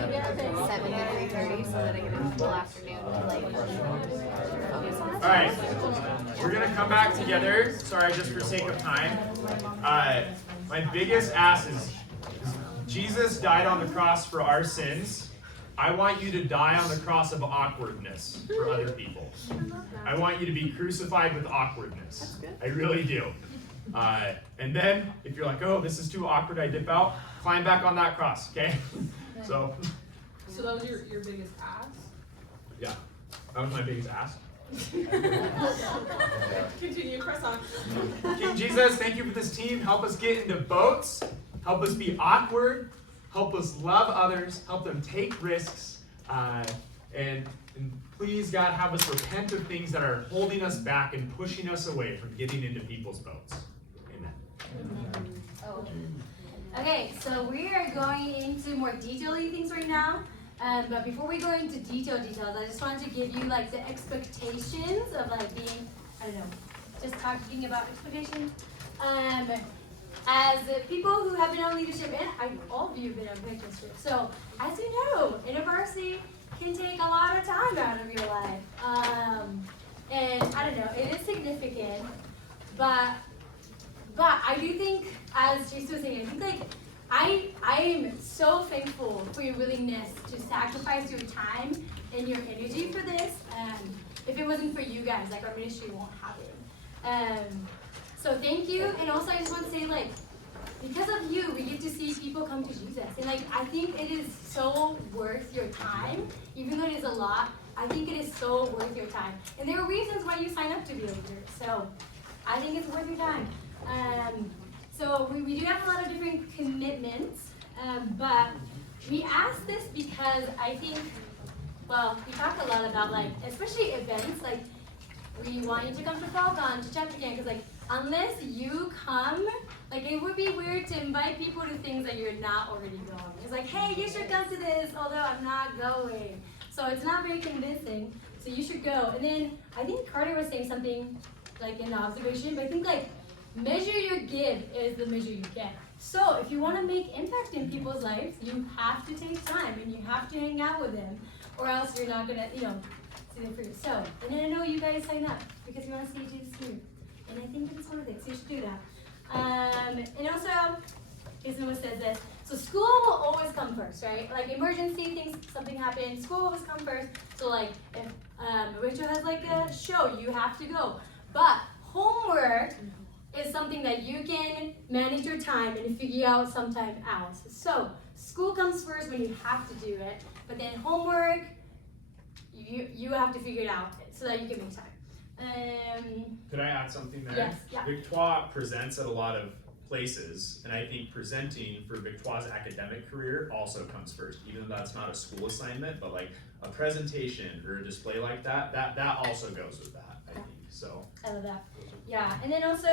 7 to 3:30 so that I get a full afternoon to like focus on. All right, we're gonna gonna come back together. Sorry, just for sake of time. My biggest ask is, Jesus died on the cross for our sins. I want you to die on the cross of awkwardness for other people. I want you to be crucified with awkwardness. I really do. And then, if you're like, oh, this is too awkward, I dip out, climb back on that cross, okay? So those are your biggest asks? Yeah, that was my biggest ask. Continue, press on. King Jesus, thank you for this team. Help us get into boats. Help us be awkward. Help us love others. Help them take risks. And please, God, have us repent of things that are holding us back and pushing us away from getting into people's boats. Amen. Oh. Okay, so we are going into more detail-y things right now. But before we go into details, I just wanted to give you like the expectations of like being, I don't know, just talking about expectations. As people who have been on leadership, and all of you have been on mentorship, so as you know, university can take a lot of time out of your life. And I don't know, it is significant, but I do think, as Jesus was saying, I think like, I am so thankful for your willingness to sacrifice your time and your energy for this. If it wasn't for you guys, like our ministry won't happen. So thank you. And also I just want to say like, because of you, we get to see people come to Jesus. And like, I think it is so worth your time, even though it is a lot. I think it is so worth your time. And there are reasons why you sign up to be a leader. So I think it's worth your time. So we do have a lot of different commitments, but we ask this because I think, well, we talk a lot about like, especially events, like we want you to come to Falcon, to Chapter Camp, because like, unless you come, like it would be weird to invite people to things that you're not already going. It's like, hey, you should come to this, although I'm not going. So it's not very convincing, so you should go. And then I think Carter was saying something like in the observation, but I think like, measure your give is the measure you get. So if you want to make impact in people's lives, you have to take time and you have to hang out with them, or else you're not gonna, see the fruit. So, and then I know you guys sign up because you want to see Jesus move, and I think it's worth it. So you should do that. And also, Jason always says this. So school will always come first, right? Like emergency things, something happens, school will always come first. So like if Rachel has like a show, you have to go. But homework is something that you can manage your time and figure out sometime else. So school comes first when you have to do it, but then homework, you have to figure it out so that you can make time. Could I add something there? Yes, yeah. Victoire presents at a lot of places, and I think presenting for Victoire's academic career also comes first, even though that's not a school assignment, but like a presentation or a display like that also goes with that, I think, so. I love that. Yeah, and then also,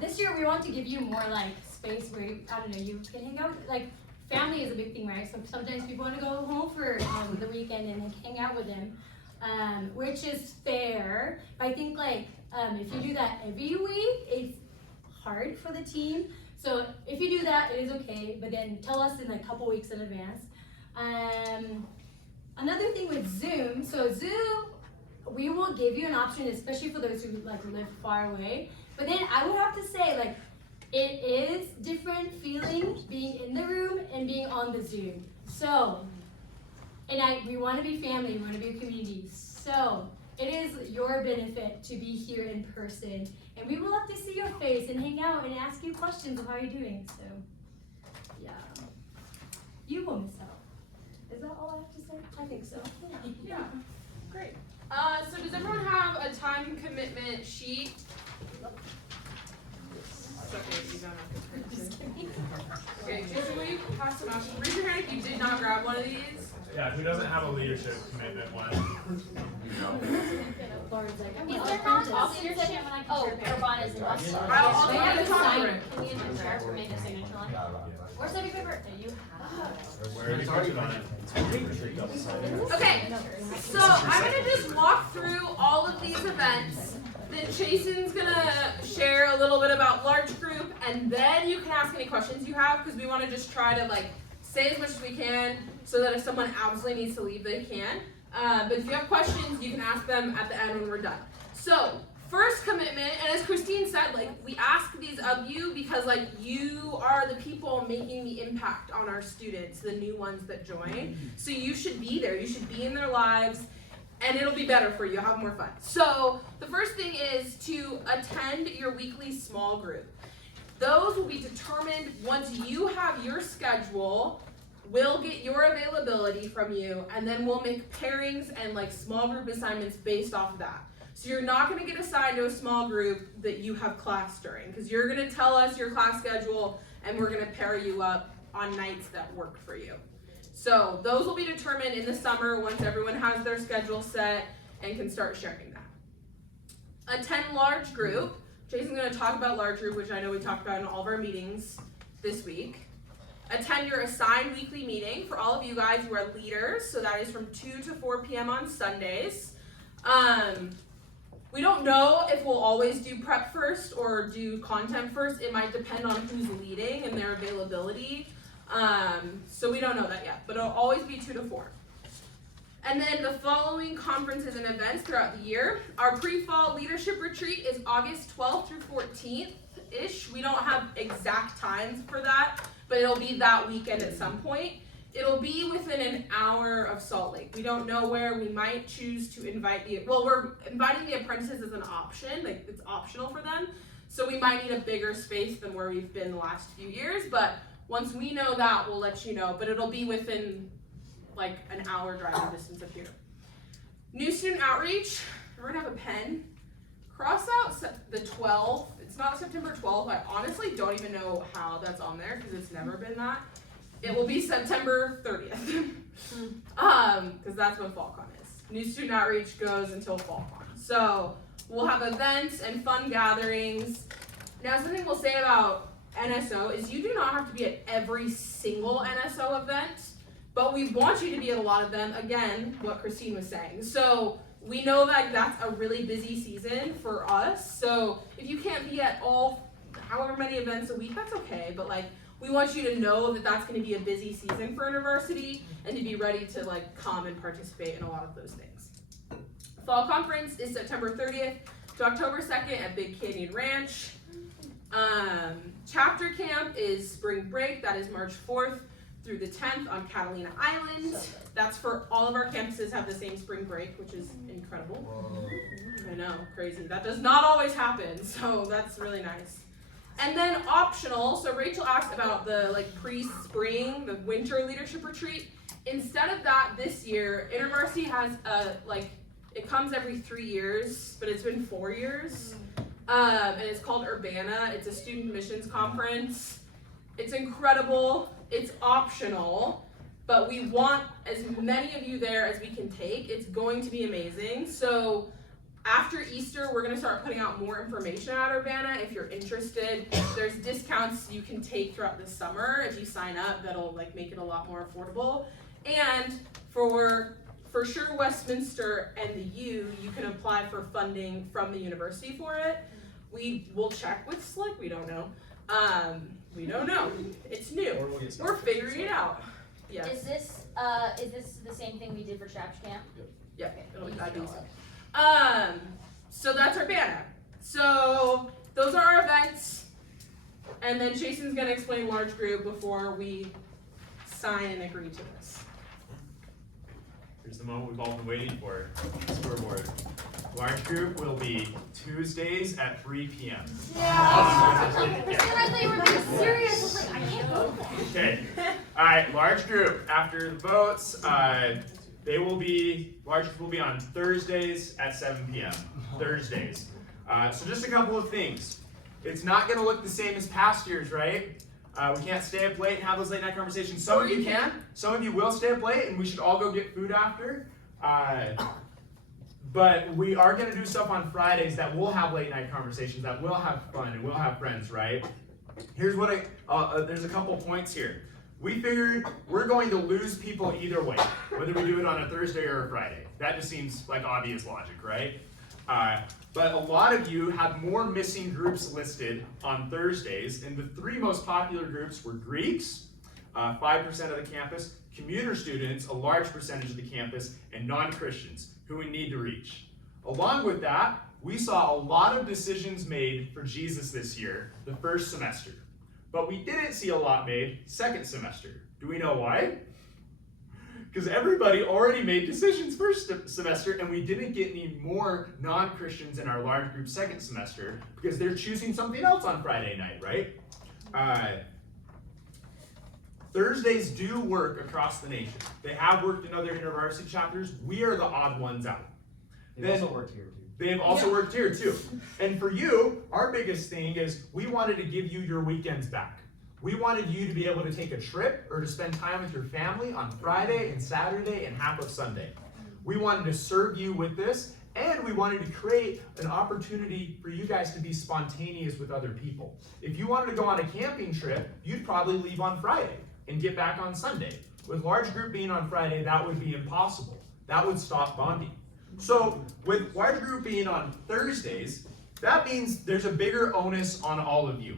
this year we want to give you more like space where, I don't know, you can hang out, like family is a big thing, right? So sometimes people want to go home for the weekend and like, hang out with them, which is fair. But I think like, if you do that every week, it's hard for the team. So if you do that, it is okay, but then tell us in like a couple weeks in advance. Another thing with Zoom, so Zoom, we will give you an option, especially for those who like live far away. But then I would have to say, like, it is different feeling being in the room and being on the Zoom. So, and we want to be family, we want to be a community. So, it is your benefit to be here in person. And we will have to see your face and hang out and ask you questions of how you're doing. So, yeah. You will miss out. Is that all I have to say? I think so. Yeah. Great. So does everyone have a time commitment sheet? It's okay, you don't have to turn it. Okay, Jason, will you pass them out? Raise your hand if you did not grab one of these. Yeah, who doesn't have a leadership commitment one? Is there not also your second when I can share Urbana is also. I'll have to talk to it. Can we insert or make a signature line? Where's the paper? You have. Where are you already on it? Okay, so I'm gonna just walk through all of these events. Then Jason's gonna share a little bit about large group, and then you can ask any questions you have, because we want to just try to like say as much as we can, so that if someone absolutely needs to leave, they can. But if you have questions, you can ask them at the end when we're done. So, first commitment, and as Christine said, like, we ask these of you because, like, you are the people making the impact on our students, the new ones that join. So you should be there. You should be in their lives, and it'll be better for you. You'll have more fun. So the first thing is to attend your weekly small group. Those will be determined once you have your schedule. We'll get your availability from you, and then we'll make pairings and like small group assignments based off of that. So you're not going to get assigned to a small group that you have class during, because you're going to tell us your class schedule, and we're going to pair you up on nights that work for you. So those will be determined in the summer once everyone has their schedule set and can start sharing that. Attend large group. Jason's going to talk about large group, which I know we talked about in all of our meetings this week. Attend your assigned weekly meeting for all of you guys who are leaders. So that is from 2 to 4 p.m. on Sundays. We don't know if we'll always do prep first or do content first. It might depend on who's leading and their availability. So we don't know that yet, but it'll always be 2 to 4. And then the following conferences and events throughout the year. Our pre-fall leadership retreat is August 12th through 14th-ish. We don't have exact times for that, but it'll be that weekend at some point. It'll be within an hour of Salt Lake. We don't know where. We might choose to invite we're inviting the apprentices as an option, like it's optional for them. So we might need a bigger space than where we've been the last few years, but once we know that, we'll let you know, but it'll be within like an hour driving distance of here. New student outreach, we're gonna have a pen. Cross out the 12th. It's not September 12th. I honestly don't even know how that's on there because it's never been that. It will be September 30th, because that's when FallCon is. New student outreach goes until FallCon. So we'll have events and fun gatherings. Now, something we'll say about NSO is you do not have to be at every single NSO event, but we want you to be at a lot of them. Again, what Christine was saying. So we know that that's a really busy season for us. So if you can't be at all, however many events a week, that's okay. But like, we want you to know that that's going to be a busy season for InterVarsity and to be ready to like come and participate in a lot of those things. Fall conference is September 30th to October 2nd at Big Canyon Ranch. Chapter camp is spring break. That is March 4th through the 10th on Catalina Island. That's for all of our campuses have the same spring break, which is incredible. I know, crazy. That does not always happen, so that's really nice. And then optional, so Rachel asked about the like pre-spring, the winter leadership retreat. Instead of that this year, InterVarsity has it comes every 3 years, but it's been 4 years. And it's called Urbana. It's a student missions conference. It's incredible. It's optional, but we want as many of you there as we can take. It's going to be amazing. So after Easter, we're going to start putting out more information about Urbana. If you're interested, there's discounts you can take throughout the summer. If you sign up, that'll like make it a lot more affordable. And for sure Westminster and the U, you can apply for funding from the university for it. We will check with Slick. We don't know. We don't know. It's new. We're figuring it out. Yes. Is this the same thing we did for Chapter Camp? Yep. Okay. It'll be so that's Urbana. So those are our events. And then Jason's gonna explain large group before we sign and agree to this. Here's the moment we've all been waiting for. Scoreboard. Large group will be Tuesdays at 3 p.m. Yeah. I thought you were being serious. I was like, I can't go there. Okay. All right. Large group. After the votes, large group will be on Thursdays at 7 p.m. Thursdays. So just a couple of things. It's not going to look the same as past years, right? We can't stay up late and have those late night conversations. Some of you can. Some of you will stay up late, and we should all go get food after. But we are going to do stuff on Fridays that will have late night conversations, that will have fun, and we'll have friends, right? Here's what there's a couple points here. We figured we're going to lose people either way, whether we do it on a Thursday or a Friday. That just seems like obvious logic, right? But a lot of you have more missing groups listed on Thursdays, and the 3 most popular groups were Greeks, 5% of the campus, commuter students, a large percentage of the campus, and non-Christians, who we need to reach. Along with that, we saw a lot of decisions made for Jesus this year, the first semester. But we didn't see a lot made second semester. Do we know why? Because everybody already made decisions first semester, and we didn't get any more non-Christians in our large group second semester because they're choosing something else on Friday night, right? Thursdays do work across the nation. They have worked in other InterVarsity chapters. We are the odd ones out. They've also worked here too. They've also worked here too. And for you, our biggest thing is we wanted to give you your weekends back. We wanted you to be able to take a trip or to spend time with your family on Friday and Saturday and half of Sunday. We wanted to serve you with this, and we wanted to create an opportunity for you guys to be spontaneous with other people. If you wanted to go on a camping trip, you'd probably leave on Friday and get back on Sunday. With large group being on Friday, that would be impossible. That would stop bonding. So with large group being on Thursdays, that means there's a bigger onus on all of you.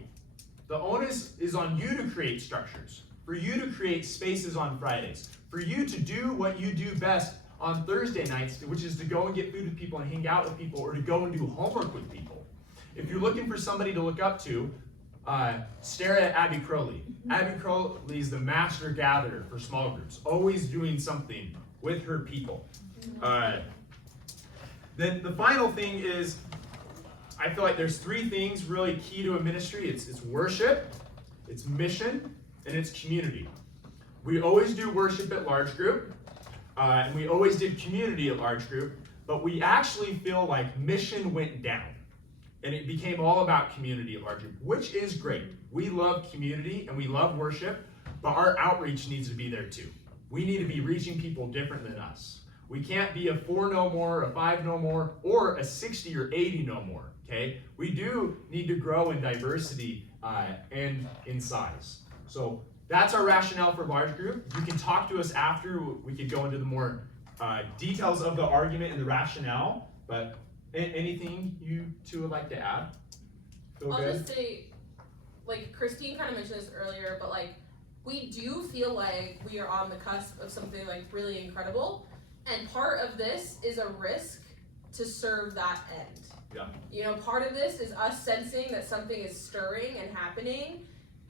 The onus is on you to create structures, for you to create spaces on Fridays, for you to do what you do best on Thursday nights, which is to go and get food with people and hang out with people, or to go and do homework with people. If you're looking for somebody to look up to, stare at Abby Crowley. Abby Crowley is the master gatherer for small groups, always doing something with her people. Then the final thing is, I feel like there's three things really key to a ministry. It's worship, it's mission, and it's community. We always do worship at large group, and we always did community at large group, but we actually feel like mission went down, and it became all about community at large group, which is great. We love community, and we love worship, but our outreach needs to be there too. We need to be reaching people different than us. We can't be a 4 no more, a 5 no more, or a 60 or 80 no more, okay? We do need to grow in diversity and in size. So that's our rationale for large group. You can talk to us after. We could go into the more details of the argument and the rationale, but anything you two would like to add? Feel I'll good? just say, like Christine kind of mentioned this earlier, but like we do feel like we are on the cusp of something like really incredible. And part of this is a risk to serve that end. Yeah. You know, part of this is us sensing that something is stirring and happening.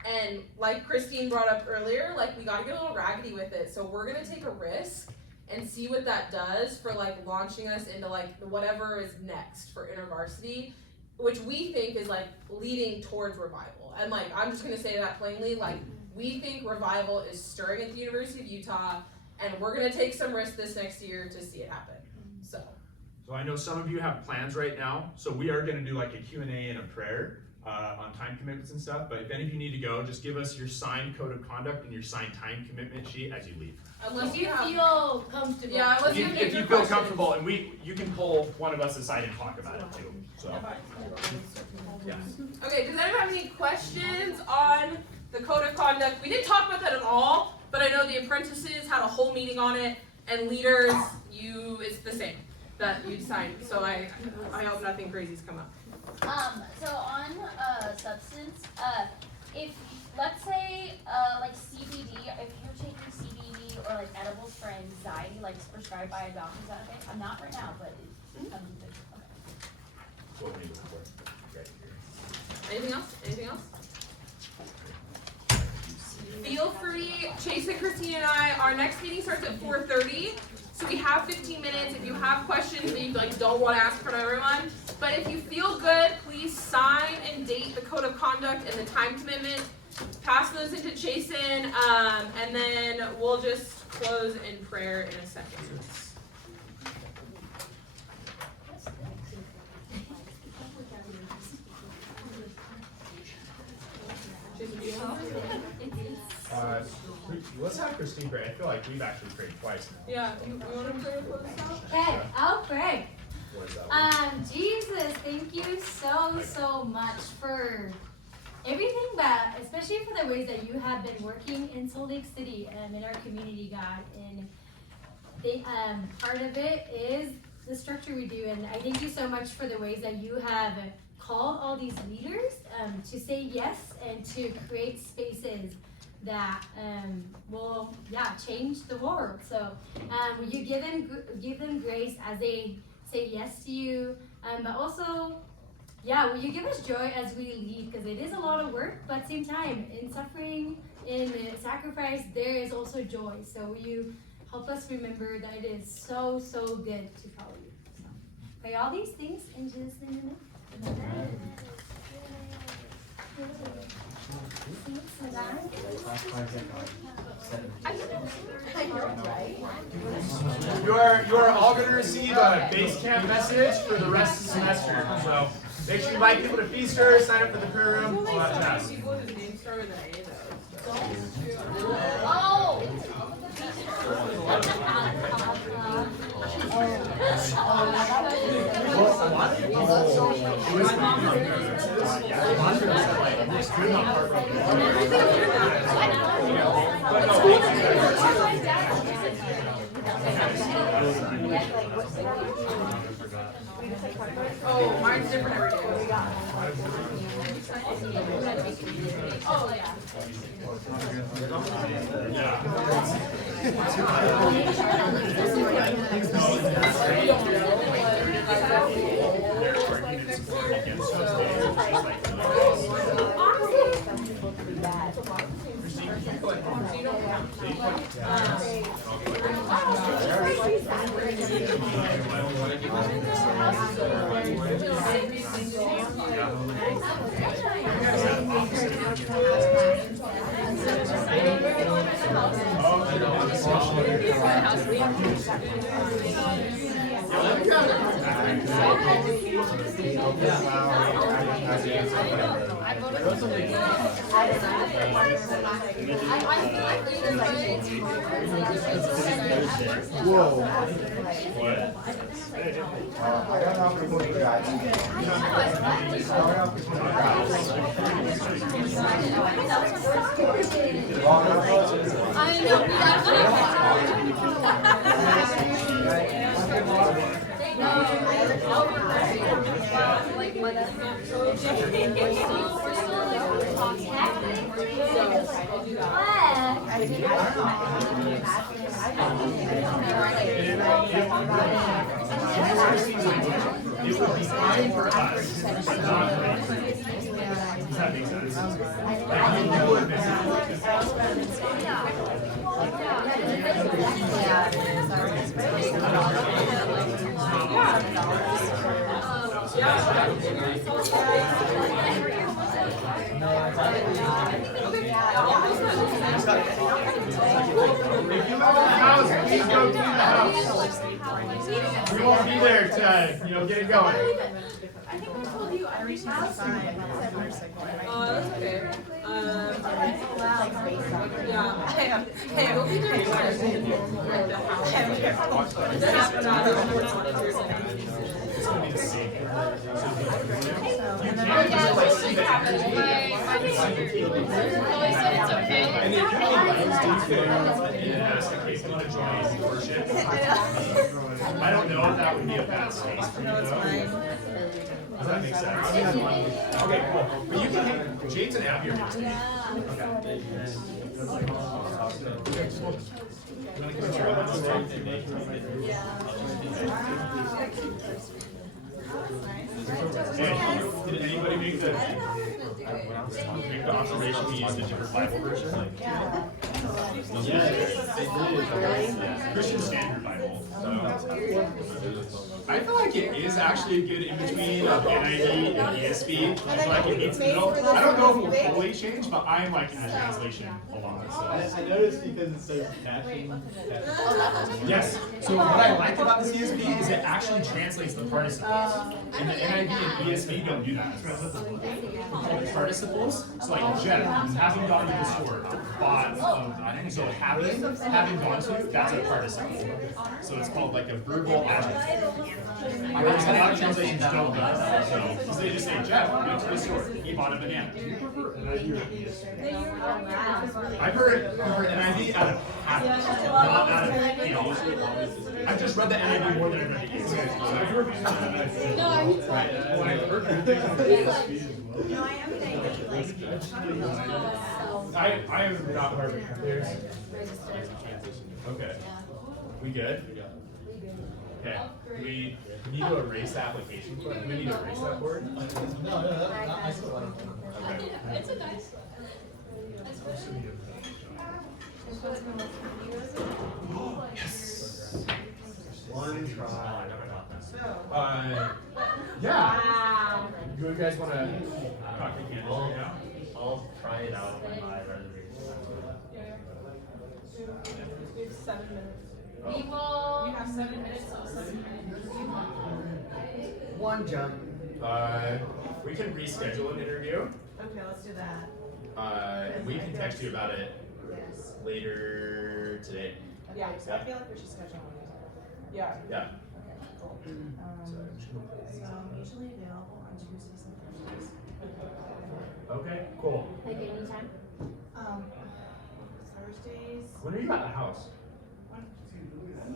And like Christine brought up earlier, like we gotta get a little raggedy with it. So we're gonna take a risk and see what that does for like launching us into like whatever is next for InterVarsity, which we think is like leading towards revival. And like, I'm just gonna say that plainly, like we think revival is stirring at the University of Utah, and we're gonna take some risks this next year to see it happen, so. So I know some of you have plans right now, so we are gonna do like a Q&A and a prayer on time commitments and stuff, but if any of you need to go, just give us your signed code of conduct and your signed time commitment sheet as you leave. Unless you feel comfortable. Yeah, unless you If you feel comfortable, and you can pull one of us aside and talk about it too, so. Yeah. Okay, does anyone have any questions on the code of conduct? We didn't talk about that at all, but I know the apprentices had a whole meeting on it, and leaders, it's the same that you signed. So I hope nothing crazy's come up. So on substance, if let's say like CBD, if you're taking CBD or like edibles for anxiety, like prescribed by a doctor, is that okay? I'm not right now, but it's something to, okay. What we need for right here. Anything else? Anything else? Feel free, Chase and Christine and I, our next meeting starts at 4:30. So we have 15 minutes. If you have questions that you like don't want to ask from everyone, but if you feel good, please sign and date the code of conduct and the time commitment. Pass those into Jason, and then we'll just close in prayer in a second. Let's have Christine pray. I feel like we've actually prayed twice now. Yeah, you want to pray to close this out? Okay, I'll pray. What is that? Jesus, thank you so much for everything, but especially for the ways that you have been working in Salt Lake City and in our community, God. And they, part of it is the structure we do, and I thank you so much for the ways that you have called all these leaders to say yes and to create spaces that will change the world. So will you give them grace as they say yes to you, But also, yeah, will you give us joy as we lead? Because it is a lot of work, but at the same time, in suffering, in sacrifice, there is also joy. So will you help us remember that it is so, so good to follow you. So, pray all these things in Jesus' name, amen. You are all going to receive a base camp message for the rest of the semester. So make sure you invite people to Feaster, sign up for the prayer room, all that jazz. Oh, mine's different every day. Oh, yeah. Whoa. What? I got an opportunity, guys. I It would be fine for us, but not for you. Does that make sense? Like you would miss If you go to the house, please go clean the house. We won't be there to, get it going. I think I told you I reached out. That's okay. Yeah. Hey, we'll be doing And if you ask if he's going to join worship, I don't know if that would be a bad space for you though. Does that make sense? Okay, cool. But you can hang, James and Abby are here too. Okay. Okay, cool. You want to come here on Did anybody make the observation we used a different Bible version? Yes. Christian Standard Bible. I feel like it is actually a good in between of NIV and ESV. Like it needs middle. I don't know if it will fully change, but I'm liking the translation a lot. So. I noticed because it says passion. Yes. So what I like about the CSB is it actually translates the participles. And the NIV and ESV don't do that. We're called participles. So like Jeff, having gone to the store, bought. So having gone to, that's a participle. So it's called like a verbal adjective. Whereas a lot of translations don't do that. So they just say Jeff went to the store. He bought a banana. Do you prefer NIV or ESV? I prefer NIV out of habit, not out of I've just read the NIV more than I read the ESV. So I've heard NIV. No, I mean, Well, I've heard good things about the ESV as well. No, I am saying, I am not perfect. Okay. We good? Okay. Do we need to erase the application? Do we need to erase that board? No, I still like it. Okay. It's a nice one. Yes. One try. Yeah. Wow. Do you guys want to talk to Candace right now? I'll try it out when my reservation. We have 7 minutes. We will. You have 7 minutes, so 7 minutes. One jump. We can reschedule an interview. Okay, let's do that. And we can text you about it Yes. later today. Yeah, so I feel like we should schedule one. Yeah. Yeah. Okay, cool. So I'm usually available on Tuesdays and Thursdays. Okay, cool. Like anytime? Thursdays. When are you at the house? I'm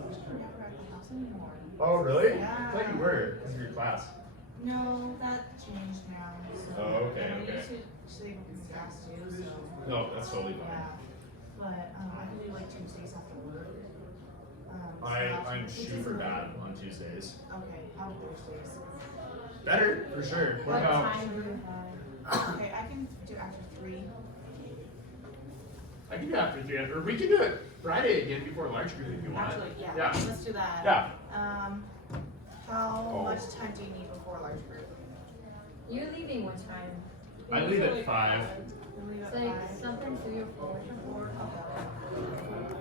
usually never at the house anymore. Oh, really? Yeah. I thought you were, because of your class. No, that changed now. So Oh, okay, and okay. I used to sleep in class too, so. No, that's totally fine. Yeah, but I can do like Tuesdays after work. So I'm which is super like- bad on Tuesdays. Okay, how about Thursdays? Better, for sure. What about? time do you have? Okay, I can do after 3. I can do after 3, or we can do it Friday again before large group if you want. Actually, yeah, Yeah. let's do that. Yeah. How Oh. much time do you need before large group? You're leaving what time? I leave at 5. You leave at It's like 5. something 3 or 4.